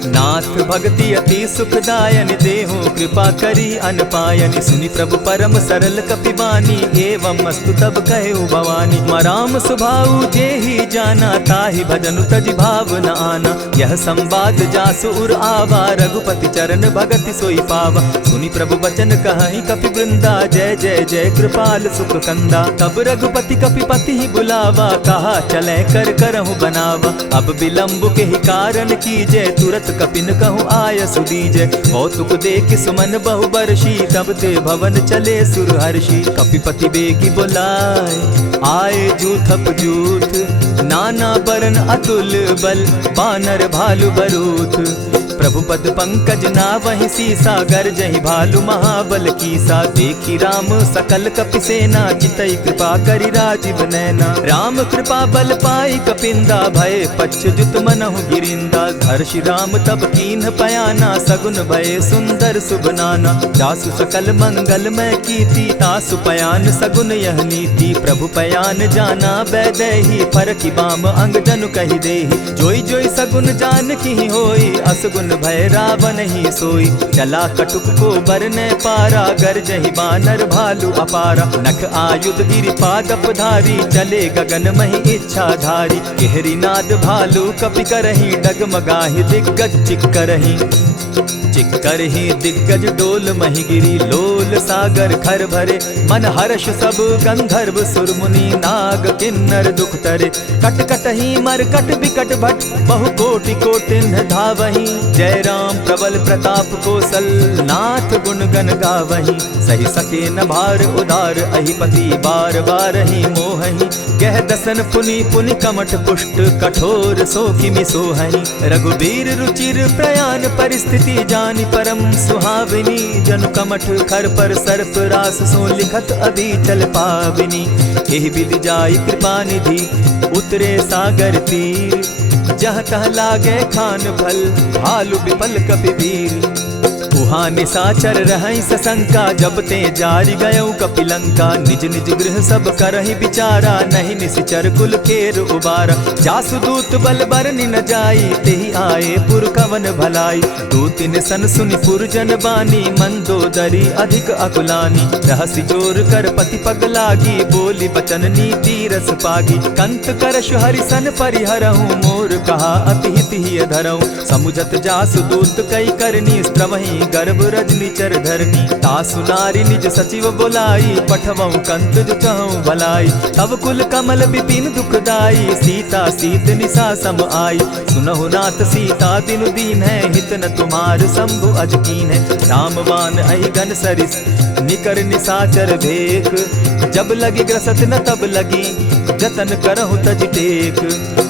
नाथ भक्ति अति सुखदायन देहु कृपा करी अनपायन। सुनि प्रभु परम सरल कपिबानी एवं अस्तु तब कहे भवानी। मराम सुभाऊ जेहि जाना ताहि भजनु तजि भाव न आना। यह संवाद जासु उर आवा रघुपति चरण भगति सोई पावा। सुनि प्रभु बचन कहि कपि वृंदा जय जय जय कृपाल सुख कंदा। तब रघुपति कपिपति ही बुलावा कहा चले कर करहु बनावा। अब विलंब के ही कारण कीजय तुरत कपिन कहूँ आय सुदीजय। कौतुक देख सुमन बहु बरसी तब ते भवन चले सुर हर्षि। कपिपति बेगी बुलाए आए जूथप जूथ। नाना बरन अतुल बल बानर भालु बरूथ। प्रभु पद पंकज ना वही सीसा गर्जहि भालु महाबल कीसा। देखी राम सकल कपि सेना चितई कृपा करि राजीव नैना। राम कृपा बल पाई कपिंदा भय पच्युत मनहु गिरिंदा। हर्षि राम तब कीन्ह पयाना सगुन भय सुंदर शुभ नाना। जासु सकल मंगल में कीति तासु पयान सगुन यह नीति। प्रभु पयान जाना बैदेही फरकि बाम अंग जनु कहि देहि। जोई जोई सगुन जान की होई असगुन भय रावण ही सोई। चला कटुक को बरने पारा गरजहि बानर भालु अपारा। नख आयुध गिरिपादप धारी चले गगन महि इच्छा धारी। केहरी नाद भालु कपि करहि डगमगाहि दिग्गज चिक्करहि। चिक्करहि दिग्गज डोल महि गिरी लोल सागर खर भरे। मन हर्ष सब गंधर्व सुर मुनि नाग किन्नर दुख तरे। कट कटहि मरकट बिकट भट बहु कोटि कोटिन्ह धावहि। जय राम प्रबल प्रताप कौशल नाथ गुण गण गावहि। सही सके न भार उदार अहिपति बार बार ही मोहहि। कह दसन पुनि पुनि कमठ पुष्ट कठोर सो किमि सोहहि। रघुबीर रुचिर प्रयाण परिस्थिति जानि परम सुहाविनी। जनु कमठ खर पर सर्प रास सो लिखत अभी चल पाविनी। एहि विधि जाई कृपा निधि उतरे सागर तीर। जह तह लागे खान भल भालु विपल कपि वीर। उहाँ निशाचर रहई सशंका, जब ते जारी गयऊ कपिलंका। निज निज गृह सब करहि विचारा, नहीं निशिचर कुल केर उबारा। जासुदूत बल बरनि न जाई, तेहि आए पुर कवन भलाई। दूतिन सन सुनि पुरजन बानी, मंदोदरी अधिक अकुलानी। रहसि जोर कर पति पग लागी, बोली बचन नीति रस पागी। कंत करशु हरिसन परिहरहूँ, मोर कहा अति हित ही धरऊँ। समुझत जासुदूत कई करनी, स्त्रवहि गर्भ रजनी चर धरनी। तासु नारी निज सचिव बोलाई, पठवऊँ कंत जो चहूँ भलाई। तब कुल कमल विपिन दुखदाई, सीता सीत निशा सम आई। सुनहु नाथ सीता दिनु दीन है, हित न तुम्हार शंभु अजकीन है। रामवान अहि घन सरिस निकर निशाचर भेक, जब लगी ग्रसत न तब लगी जतन करहु तज टेक।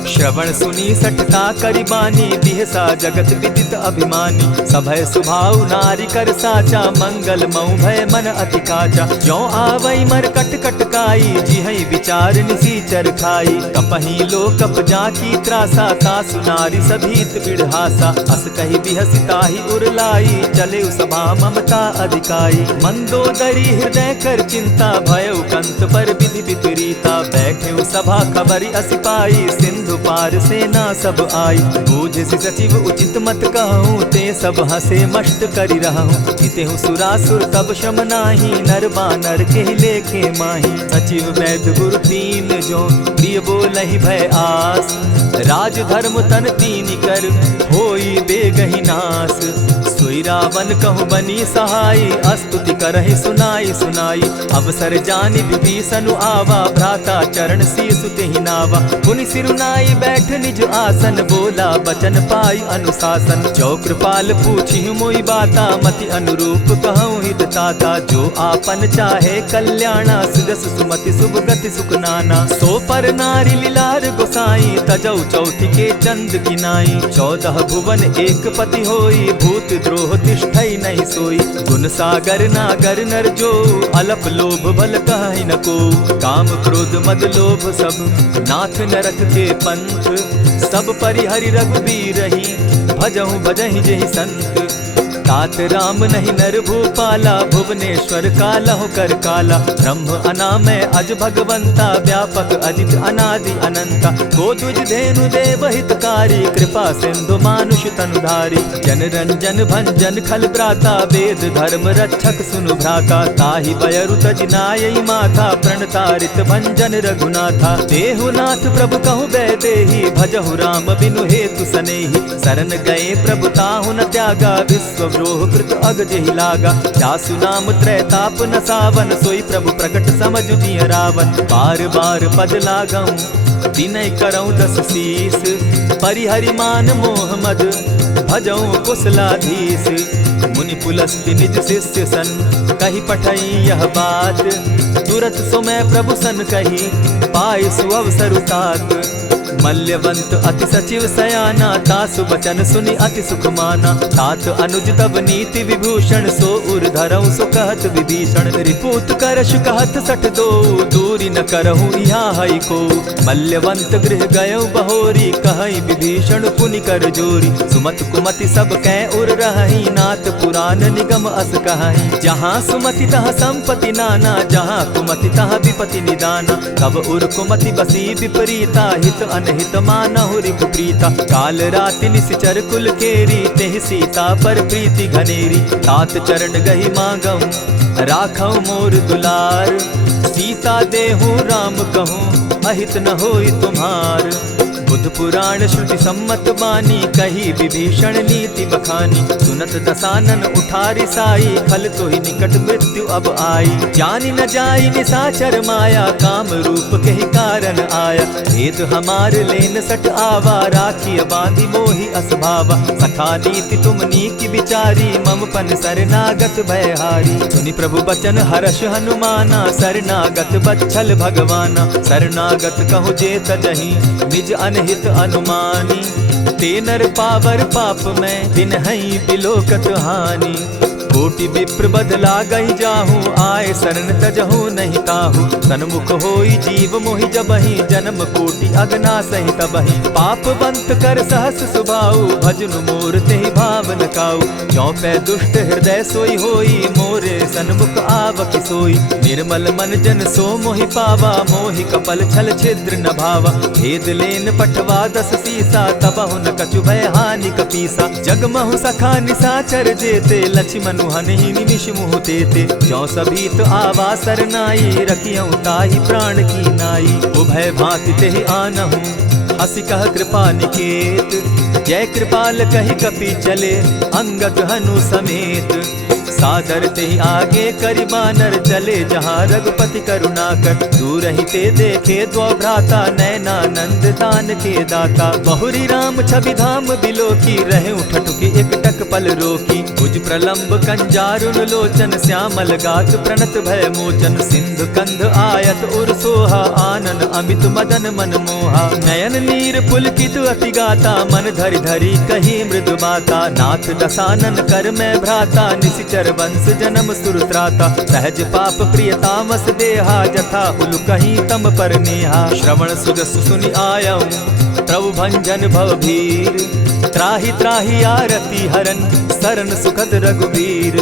श्रवण सुनी सठता करिबानी, बिहसा जगत विदित अभिमानी। सभय सुभाव नारी कर साचा, मंगल मऊ भय मन अति काचा। जो आवई मर कट कट काई, जिहई विचार निसीचर खाई। कपही लो कप जाकी त्रासा, तासु नारी सभीत बिढ़ासा। अस कही बिहसिताही उरलाई, चले सभा ममता अधिकाई। मंदोदरी हृदय कर चिंता, भयउ कंत पर विधि विपरीता। बैठे सभा खबरी असिपाई, सिंधु पार सेना सब आई। बूझसि सचिव उचित मत कहूँ, ते सब हसे मष्ट करि रहूँ। इतेहु सुरासुर तब श्रम नाही, नर बानर के लेखे माही। सचिव वैद्य गुरु तीन जो, प्रिय बोलहि भय आस। राज धर्म तन तीन कर, होई बेगहि नास। सोई रावण कहु बनी सहाई, अस्तुति करहि सुनाई सुनाई। अवसर जानि विभीषण आवा, भ्राता चरण शीसु तेहि नावा। पुनि सिरुनाई बैठ निज आसन, बोला बचन पाई अनुशासन। जो कृपाल पूछि मोई बाता, मति अनुरूप कहूँ हित ताता। जो आपन चाहे कल्याणा, सुजस सुमति शुभ गति सुख नाना। सो पर नारी लीलार गोसाई, तजौ चौथि के चंद किनाई। 14 भुवन एक पति होई, भूत द्रोह तिष्ठई नहीं सोई। गुण सागर नागर नर जो, अलप लोभ बल कहि न को। काम क्रोध मद लोभ सब, नाथ नरक के पंथ। सब परिहरि रघुबीरहि, भजहु भजहि जेहि संत। तात राम नहीं नर भूपाला, भुवनेश्वर कालहु कर काला। ब्रह्म अनामय अज भगवंता, व्यापक अजित अनादि अनंता। को द्विज धेनु देव हितकारी, कृपा सिंधु मानुष तनुधारी। जन रंजन भंजन खल भ्राता, वेद धर्म रक्षक सुनु भ्राता। ताहि बयरु तज नायई माथा, प्रणतारित भंजन रघुनाथा। देहुनाथ प्रभु कहु बैदेही, भजहु राम बिनु हेतु सनेही। शरण गए प्रभु ताहु न त्यागा, विश्व द्रोह कृत अग जेहि लागा। जासु नाम त्रैताप न सावन, सोई प्रभु प्रकट समझ जिय रावण। बार बार पद लागऊं, विनय करऊं 10 शीस। परिहरि मान मोह मद, भजऊं कुशलाधीश। मुनि पुलस्ति निज शिष्य सन, कही पठई यह बात। तुरत सो मैं प्रभु सन कही, पाय सुअवसर तात। मल्यवंत अति सचिव सयाना, तासु बचन सुनि अति सुख माना। तात अनुज तब नीति विभूषण, सो उर धरऊं सो कहत विभीषण। रिपुत करश कहत सठ दो, दूरी न करहूँ यहाँ हई को। मल्यवंत गृह गयऊ बहोरी, कहई विभीषण पुनि कर जोरी। सुमत कुमति सब कै उर रहई, नाथ पुराण निगम अस कहई। जहाँ सुमति तहाँ संपत्ति नाना, जहाँ कुमति तहाँ विपति निदाना। तब उर कुमति बसी विपरीता, हित अनहित मानहु रिपु प्रीता। काल राति निशिचर कुल केरी, तेहि सीता पर प्रीति घनेरी। तात चरण गहि मांगऊं, राखऊं मोर दुलार। सीता देहूँ राम कहूँ, अहित न होई तुम्हार। बुध पुराण श्रुति सम्मत बानी, कही विभीषण नीति बखानी। सुनत दसानन उठारी साई, खल तो ही निकट मृत्यु अब आई। जानी न जाई निशाचर माया, काम रूप के ही कारण आया। भेद हमार लेन सट आवा, राखी बांधी मोहि असभावा। सखा नीति तुम नीति विचारी, मम पन शरणागत भयहारी। सुनि प्रभु बचन हर्ष हनुमाना, शरणागत बच्छल भगवाना। शरणागत कहु जे तजहि, निज अनहित अनुमानी। ते नर पावर पाप में, दिन हई बिलोकत हानि। कोटि विप्र बदला गई जाहूँ, आए शरण तजहू नहीं ताहू। सन्मुख होई जीव मोहि जबहि, जन्म कोटि अगना सही तबहि। पाप बंत कर सहस सुभाऊ, भजनु मोर तेहि भावन काऊ। चौपै दुष्ट हृदय सोई होई, मोरे सन्मुख आवक सोई। निर्मल मन जन सो मोहि पावा, मोहि कपल छल छिद्र न भावा। भेद लेन पठवा दस सीसा, तबहु न कछु भय हानि कपीसा। जगमहु सखा निसाचर जेते, लक्ष्मण हनहि निमिष मुह तेते। जो सभीत आवा सरनाई, रखियौ ताहि प्राण की नाई। उभय भांति तेहि आनहु, हसी कह कृपा निकेत। जय कृपाल कहि कपि चले, अंगद हनु समेत। सादर तेहि आगे करि बानर, चले जहाँ रघुपति करुणाकर। दूर ही ते देखे द्वौ भ्राता, नयनानंद दान के दाता। बहुरी राम छवि धाम बिलोकी, रहे ठठुकी एकटक पल रोकी। भुज प्रलंब कंजारुन लोचन, श्यामल गात प्रणत भय मोचन। सिंधु कंध आयत उर सोहा, आनन अमित मदन मन मोहा। नयन नीर पुलकित अति गाता, मन धरि धरि कही मृदु बाता। नाथ दसानन कर मैं भ्राता, निशिचर वंश जन्म सुरत्राता। सहज पाप प्रियतामस देहा, जथा उलु कहीं तम पर नेहा। श्रवण सुजस सुनि आयऊ, प्रभु भंजन भव भीर। त्राहि त्राहि आरती हरन, सरन सुखद रघुबीर।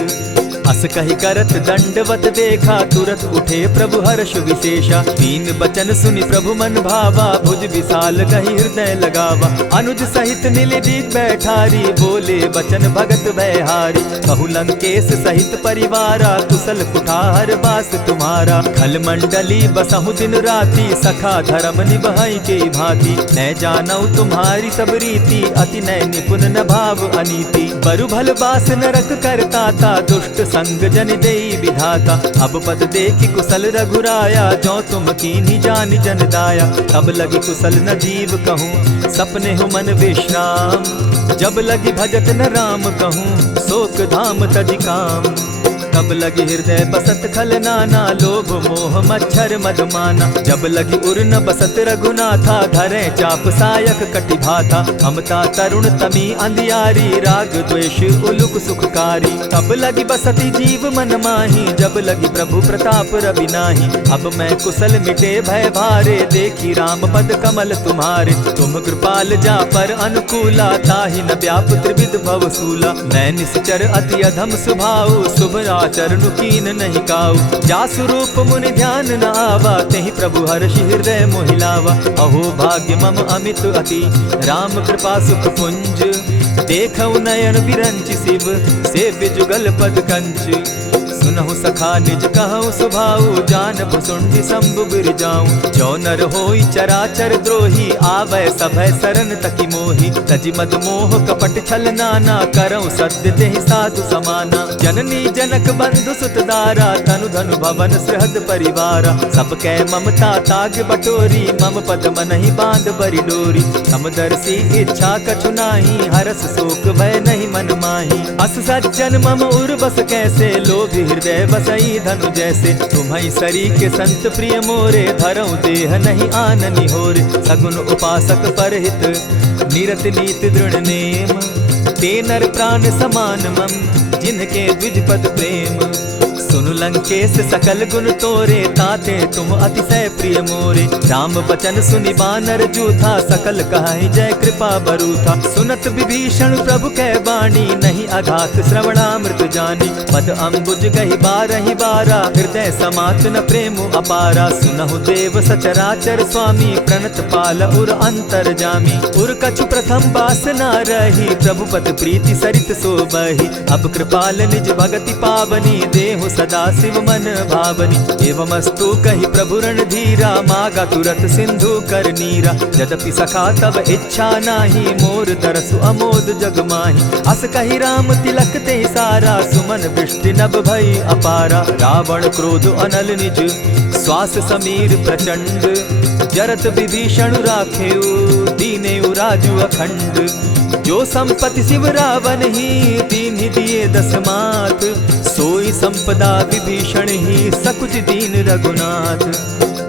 अस कहि करत दंडवत देखा, तुरत उठे प्रभु हर्ष विशेषा। तीन बचन सुनि प्रभु मन भावा, भुज विशाल कहि हृदय लगावा। अनुज सहित नीलदीप बैठारी, बोले बचन भगत भयहारी। कहु लंकेश सहित परिवारा, कुशल कुठार बास तुम्हारा। खल मंडली बसहु दिन राति, सखा धर्म निभाई के भांति। न जानऊ तुम्हारी सब रीति, अति नय निपुण न भाव अनीति। बरु भल बास नरक करताता, दुष्ट संग जन देई विधाता। अब पद देखि कुशल रघुराया, जो तुम कीन्ही जानि जन दाया। तब लगी कुशल न जीव कहूँ, सपने हो मन विश्राम। जब लगी भजत न राम कहूँ, शोक धाम तजि काम। तब लगी हृदय बसत खल नाना, लोभ मोह मच्छर मदमाना। जब लगी उर न बसत रघुनाथा, धरे चाप सायक कटि भाथा। ममता तरुण तमी अंधियारी, राग द्वेष उलुक सुखकारी। तब लगी बसती जीव मन माही, जब लगी प्रभु प्रताप रवि नाही। अब मैं कुशल मिटे भय भारे, देखी राम पद कमल तुम्हारे। तुम कृपाल जा पर अनुकूला, ताहि न व्याप त्रिविध भव सूला। मैं निश्चर अति अधम स्वभाव, शुभ चरण कीन नहीं काऊ। जासु रूप मुनि ध्यान न आवा, तेहि प्रभु हर्षि हृदय मोहिलावा। अहो भाग्य मम अमित अति, राम कृपा सुख पुंज। देखऊ नयन विरंचि शिव, सेव्य जुगल पद कंच। सुनहु सखा निज कहूँ सुभाऊ, जानब सुंडि शंभु गिर जाऊं। जो नर होई चराचर द्रोही, आवे सभय शरण तकी मोही। तजि मद मोह कपट छल नाना, करऊँ सत्य तेहि साधु समाना। जननी जनक बंधु सुत दारा, तनु धनु भवन सृहद परिवारा। सब कै ममता ताग बटोरी, मम पद मनहि बांध बरि डोरी। समदर्शी इच्छा कछु नाही, हरस शोक भय नहीं मन माही। अस सज्जन मम उर बस कैसे, लोभी हृदय बसई धनु जैसे। तुम्हि सरी के संत प्रिय मोरे, धरऊं देह नहीं आननि होरे। सगुन उपासक परहित, निरत नीति दृढ़ नेम। ते नर प्राण समान मम, जिनके द्विज पद प्रेम। सुनु लंकेश सकल गुण तोरे, ताते तुम अतिशय प्रिय मोरे। राम बचन सुनि बानर जूथा, सकल कहाई जय कृपा बरूथा। सुनत विभीषण प्रभु कै बाणी, नहीं अघात श्रवणामृत जानी। पद अम्बुज गहि बारहि बारा, हृदय समात न प्रेम अपारा। सुनहु देव सचराचर स्वामी, प्रणत पाल उर अंतर जामी। उर कछु प्रथम बास न रही, प्रभु पद प्रीति सरित सोबहि। अब कृपाल निज भगति पावनी, देहु सदा शिव मन भावनी। एवमस्तु कहि प्रभु रणधीरा, मागा तुरत सिंधु कर नीरा। यद्यपि सखा तब इच्छा नाही, मोर तरसु अमोद जग माही। अस कहि राम तिलक ते सारा, सुमन वृष्टि नभ भई अपारा। रावण क्रोध अनल निज, श्वास समीर प्रचंड। जरत विभीषण राखेउ, दीनेउ राजु अखंड। जो संपत्ति शिव रावण ही, दीन्हि दिए दस मात। सोई संपदा विभीषण ही, सकुच दीन रघुनाथ।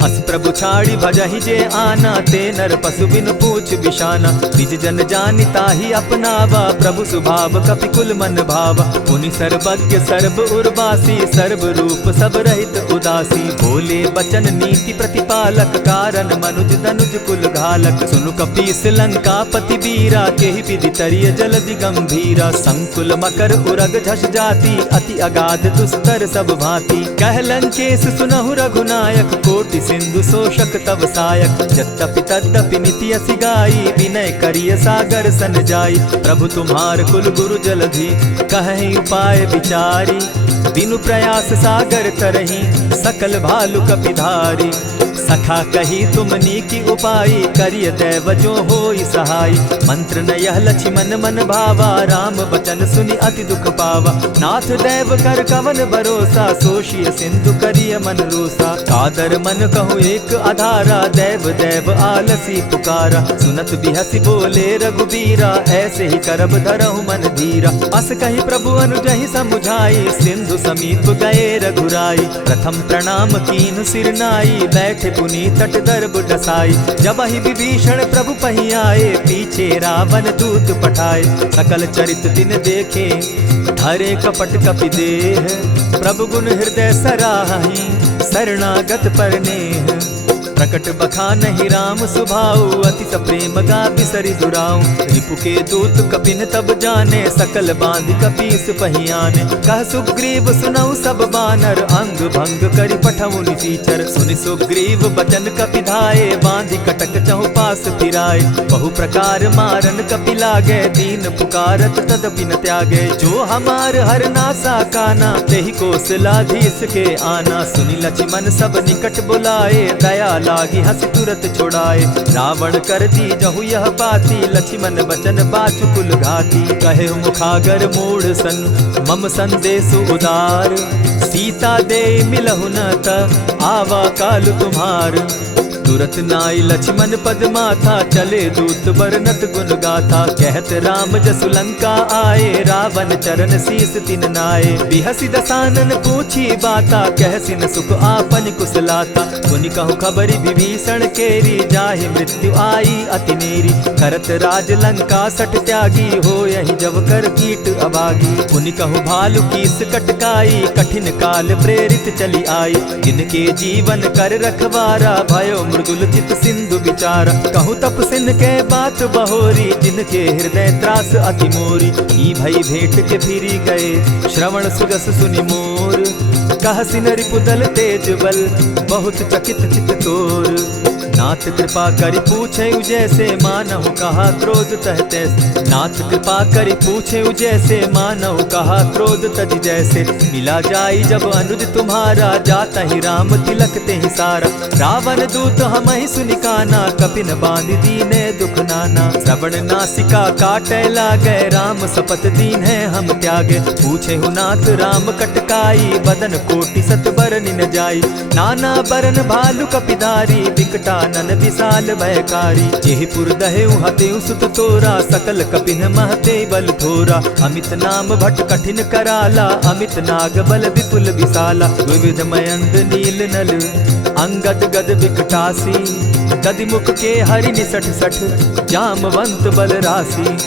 अस प्रभु छाड़ी भजहि जे आना, ते नर पशु बिन पूछ बिशाना। निज जन जानि ताहि अपनावा, प्रभु स्वभाव कपि कुल मन भावा। पुनि सर्वज्ञ सर्व उर्वासी, सर्व रूप सब रहित उदासी। बोले बचन नीति प्रतिपालक, कारण मनुज दनुज कुल घालक। सुनु कपीस लंकापति वीरा, केहि विधि तरिय जलधि गंभीरा। संकुल मकर उरग झष जाति, अति अगाध दुस्तर सब भांति। कह लंकेश सुनहु रघुनायक, कोटि सिंधु शोषक तव सायक। यद्यपि तद्यपि निति असि गाई, विनय करिय सागर सन जाई। प्रभु तुम्हार कुल गुरु जलधि, कहहि उपाय विचारी। दिनु प्रयास सागर तरहि, सकल भालु कपिधारी। सखा कही तुमनी की उपाई, करिय दैव जो होई सहाय। मंत्र न यह लक्ष्मण मन भावा, राम बचन सुनि अति दुख पावा। नाथ दैव कर कवन भरोसा, सोषिय सिंधु करिय मन रोसा। कादर मन कहूँ एक आधारा, दैव दैव आलसी पुकारा। सुनत बिहसी बोले रघुबीरा, ऐसे ही करब धरहु मन धीरा। अस कही प्रभु अनुजहि समुझाई, सिंधु समीप गए रघुराई। प्रथम प्रणाम कीन सिर नाई, बैठे पुनि तट दर्भ डसाई। जब ही विभीषण प्रभु पही आए, पीछे रावण दूत पठाए। सकल चरित दिन देखे, धरे कपट कपि देह। प्रभु गुण हृदय सराहि, शरणागत पर नेह। प्रकट बखानहि राम सुभाऊ, अति प्रेम गा बिसरि दुराऊ। रिपु के दूत कपिन तब जाने, सकल बांधि कपीस पहियाने। कह सुग्रीव सुनऊ सब बानर, अंग भंग करि पठऊ निसीचर। सुनि सुग्रीव बचन कपि धाये, बांधि कटक चहु पास फिराए। बहु प्रकार मारन कपि लागे, दीन पुकारत तदपि न त्यागे। जो हमार हर नासा काना, तेहि कौशलाधीश के आना। सुनि लक्ष्मण सब निकट बुलाए, दया लागी हंस तुरत छुड़ाए। रावण कर दी जहु यह बाती, लक्ष्मण बचन बाचु कुल घाती। कहे मुखागर मूढ़ सन, मम संदेश उदार। सीता दे मिलहु न त, आवा काल तुम्हार। तुरत नाई लक्ष्मण पद माथा, चले दूत बरनत गुण गाथा। कहत राम जसु लंका आए, रावण चरण शीस तिन नाए। बिहसी दसानन पूछी बाता, कहसिन सुख आपन कुशलाता। सुनि कहु खबरि विभीषण केरी, जाहि मृत्यु आई अति नेरी। करत राज लंका सठ त्यागी, हो यही जब कर कीट अभागी। पुनि कहु भालु कीस कटकाई, कठिन काल प्रेरित चली आई। जिनके जीवन कर रखवारा, भयो मृदुल चित सिंधु विचारा। कहु तप सिन के बात बहोरी, जिनके हृदय त्रास अति मोरी। ई भई भेंट के फिरी गए, श्रवण सुगस सुनि मोर। कह सिन रिपुदल तेज बल, बहुत चकित चित तोर। नाथ कृपा करि पूछे जैसे, मानहु कहा क्रोध तह तैसे। नाथ कृपा करि पूछे जैसे, मानहु कहा क्रोध तज जैसे। मिला जाई जब अनुज तुम्हारा, जाता ही राम तिलक ते ही सारा। रावण दूत हमहि सुनि काना, कपिन बांधि दीने दुख नाना। श्रवण नासिका काटे लागे, राम सपत दीन है हम त्यागे। पूछे नाथ राम कटकाई, बदन कोटि सत बरनि न जाई। नाना बरन भालु कपिधारी, विकटा नन विशाल भयकारी। जेहि पुर दहेउ हतेउ सुत तोरा, सकल कपिन महते बल थोरा। अमित नाम भट कठिन कराला, अमित नाग बल विपुल विशाला। विविध मयंद नील नल, अंगद गद विकटासी। गदि मुख के हरि निसठ सठ, जामवंत बल राशि।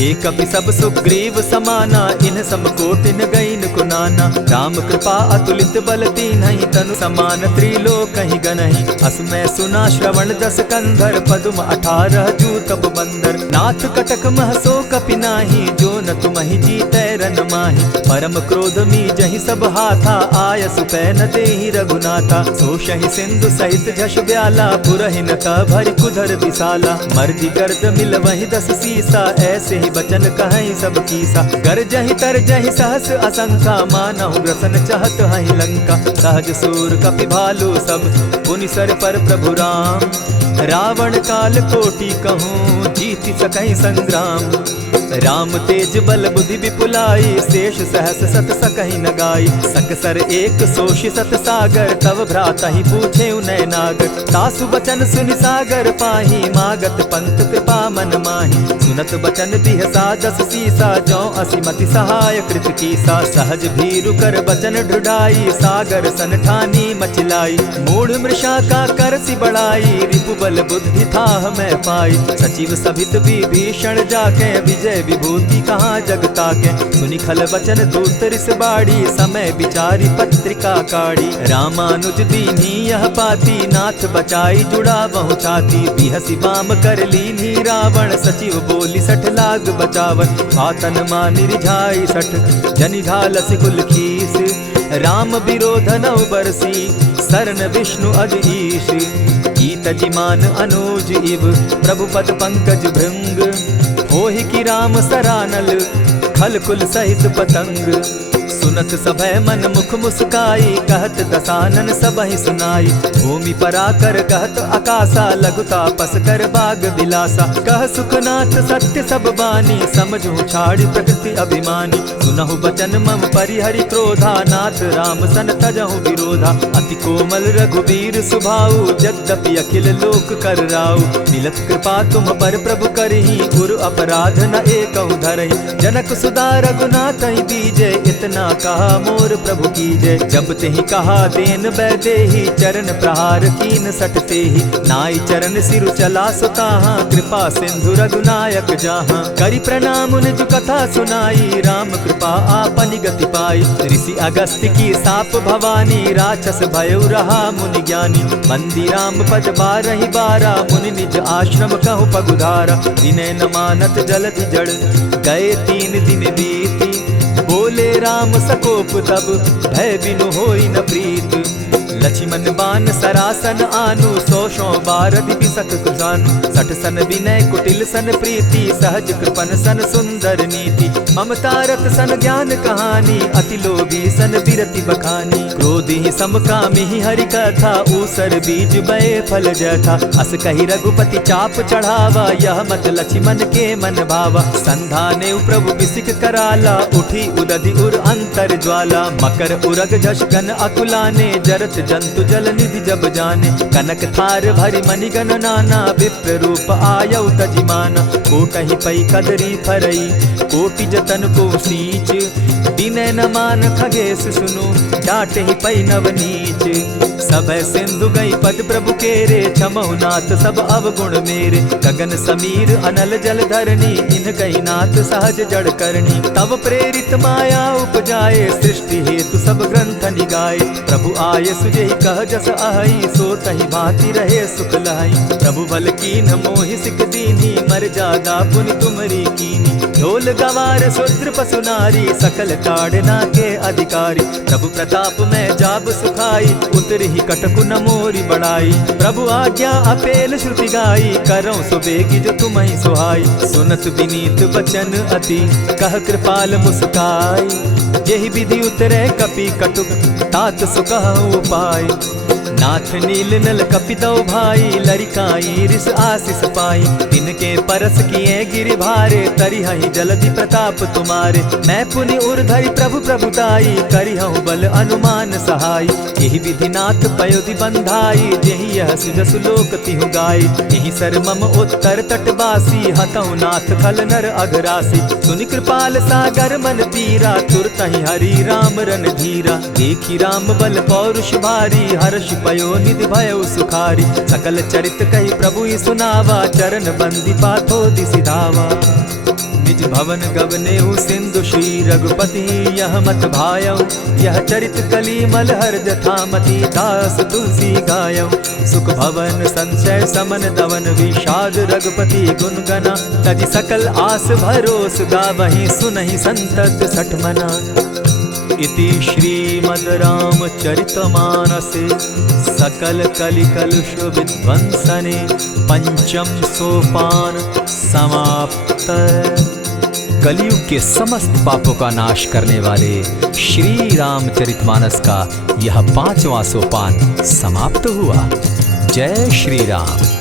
एक कपि सब सुग्रीव समाना, इन सम कोटिन गईन कुनाना। राम कृपा अतुलित बल दीन्हि, तनु समान त्रिलोकहि गनहि। असमय सुना श्रवण दस कंधर, पदुम 18 जूतब बंदर। नाथ कटक महसो कपि नाही, जो न तुमहि जीतै रन माहि। परम क्रोध मी जहि सब हाथा, आयसु पै न देहि रघुनाथा। सोषहि सिंधु सहित झष ब्याला, पुरहिन त भरि कुधर विशाला। मर्दि गर्द मिल वहि 10 सीसा, ऐसे ही बचन कहीं सब कीसा। गरजहि तरजहि सहस असंखा, मानहु ग्रसन चहत हहि लंका। सहज सूर कपि भालु सब, पुनि सर पर प्रभु राम। रावण काल कोटि कहूँ, जीति सकहि संग्राम। राम तेज बल बुद्धि विपुलाई, शेष सहस सत सकहि न गाई। सकसर एक सोषि सत सागर, तव भ्राता ही पूछे उनय नागर। तासु बचन सुनि सागर पाही, मागत पंत कृपा मन माही। सुनत बचन बिहसा दस सीसा, जौ असिमति सहाय कृत कीसा। सहज भीरु कर बचन ढुढ़ाई, सागर सन ठानी मचिलाई। मूढ़ मृषा का करसि बढ़ाई, रिपु बल बुद्धि थाह मैं पाई। सचिव सभित विभीषण जाके, विजय विभूति कहाँ जग ताके। सुनि खल बचन दूत रिस बाड़ी, समय विचारी पत्रिका काढ़ी। रामानुज दीन्ही यह पाती, नाथ बचाई जुड़ा बहु छाती। बिहसी बाम कर लीन्ही रावण, सचिव बोली सठ लाग बचावन। आतन मानि रिझाई सठ, जनि ढालसि कुल खीस। राम विरोध नौ बरसी, शरण विष्णु अज ईश। कीत जिमान अनुज इव, प्रभु पद पंकज भृंग। होहि की राम सरानल, खल कुल सहित पतंग। सुनत सभय मन मुख मुस्काई, कहत दसानन सबहि सुनाई। भूमि पराकर कहत आकाशा, लघुता पस कर बाग बिलासा। कह सुखनाथ सत्य सब बानी, समझू छाड़ी प्रकृति अभिमानी। सुनहु बचन मम परिहरि क्रोधा, नाथ राम सन तजहु विरोधा। अति कोमल रघुबीर सुभाऊ, यद्यपि अखिल लोक कर राऊ। मिलत कृपा तुम पर प्रभु करही, गुरु अपराध न एकहु धरहि। जनक सुदा रघुनाथ ही दीजे, इतना कहा मोर प्रभु की जय। जब तेहि कहा देन बैदेही, चरण प्रहार कीन सटते ही। नाई चरण सिरु चला सुताहा, कृपा सिंधु रघुनायक जाहा। करि प्रणाम निज कथा सुनाई, राम कृपा आपनि गति पाई। ऋषि अगस्त्य की साप भवानी, राक्षस भयउ रहा मुनि ज्ञानी। बंदी राम पद बारहि बारा, मुनि निज आश्रम कहु पगुधारा। विनय न मानत जलधि जड़, गए 3 दिन बीती। बोले राम सकोप तब, भय बिनु होई न प्रीत। लक्ष्मण बान सरासन आनु, 100 बारदि बिसक कुजानु। 60 सन विनय कुटिल सन प्रीति, सहज कृपन सन सुंदर नीति। ममता रत सन ज्ञान कहानी, अति लोभी सन बिरति बखानी। क्रोधि समकामी हरि कथा, ऊसर बीज बये फल जथा। अस कहि रघुपति चाप चढ़ावा, यह मत लक्ष्मण के मन भावा। संधाने प्रभु बिसिक कराला, उठी उदधि उर अंतर ज्वाला। मकर उरग झष गन अकुलाने, जरत जंतु जल निधि जब जाने। कनक थार भरि मणिगण नाना, विप्र रूप आयौ तजिमाना। कोटहि पै कदरी फरई, कोटि जतन को सींच। विनय न मान खगेश सुनु, डांटहि पै नवनीच। सभय सिंधु गई पद प्रभु केरे, क्षमहु नाथ सब अवगुण मेरे। गगन समीर अनल जल धरणी, इन कही नाथ सहज जड़ करणी। तब प्रेरित माया उपजाए, सृष्टि हेतु सब ग्रंथ निगाए। प्रभु आये सुजेहि कह जस अहई, सो तहि भांति रहे सुख लहई। प्रभु बल कीन मोहि सिख दीनी, मर जादा पुनि तुमरी कीनी। ढोल गवार शूद्र पशु नारी, सकल ताड़ना के अधिकारी। प्रभु प्रताप में जाब सुखाई, उतरहि कटकु न मोरी बड़ाई। प्रभु आज्ञा अपेल श्रुति गाई, करौं सुबेगी जो तुम्हि सुहाई। सुनत विनीत बचन अति, कह कृपाल मुस्काई। जेहि विधि उतरे कपि कटुक, तात सुकहु उपाय। नाथ नील नल कपितौ भाई, लरिकाई रिस आशीष पाई। तिनके परस किए गिरि भारे, तरिहहि जलधि प्रताप तुम्हारे। मैं पुनि उर्धरि प्रभु प्रभुताई, करिहु बल अनुमान सहाय। एहि विधि नाथ पयोधि बंधाई, जेहि यह सुजसु लोक तिहु गाई। एहि सर मम उत्तर तटवासी, हतहु नाथ खल नर अघरासी। सुनि कृपाल सागर मन पीरा, तुरतहि हरि राम रन धीरा। देखी राम बल पौरुष भारी, हर्ष पयो निधि भयउ सुखारी। सकल चरित कहि प्रभु ही सुनावा, चरण बंदी पाथो दिसि धावा। निज भवन गवनेहु सिंधु श्री रघुपति, यह मत भायौ। यह चरित कली मलहर जथामति, दास तुलसी गायौ। सुख भवन संशय समन दवन, विषाद रघुपति गुण गना। तजि सकल आस भरोस, गावहि सुनहि संतत सठ मना। इति श्रीमद् रामचरितमानसे, सकल कलि कलुष विध्वंसने। पंचम सोपान समाप्त। कलयुग के समस्त पापों का नाश करने वाले श्री रामचरितमानस का यह 5वां सोपान समाप्त हुआ। जय श्री राम।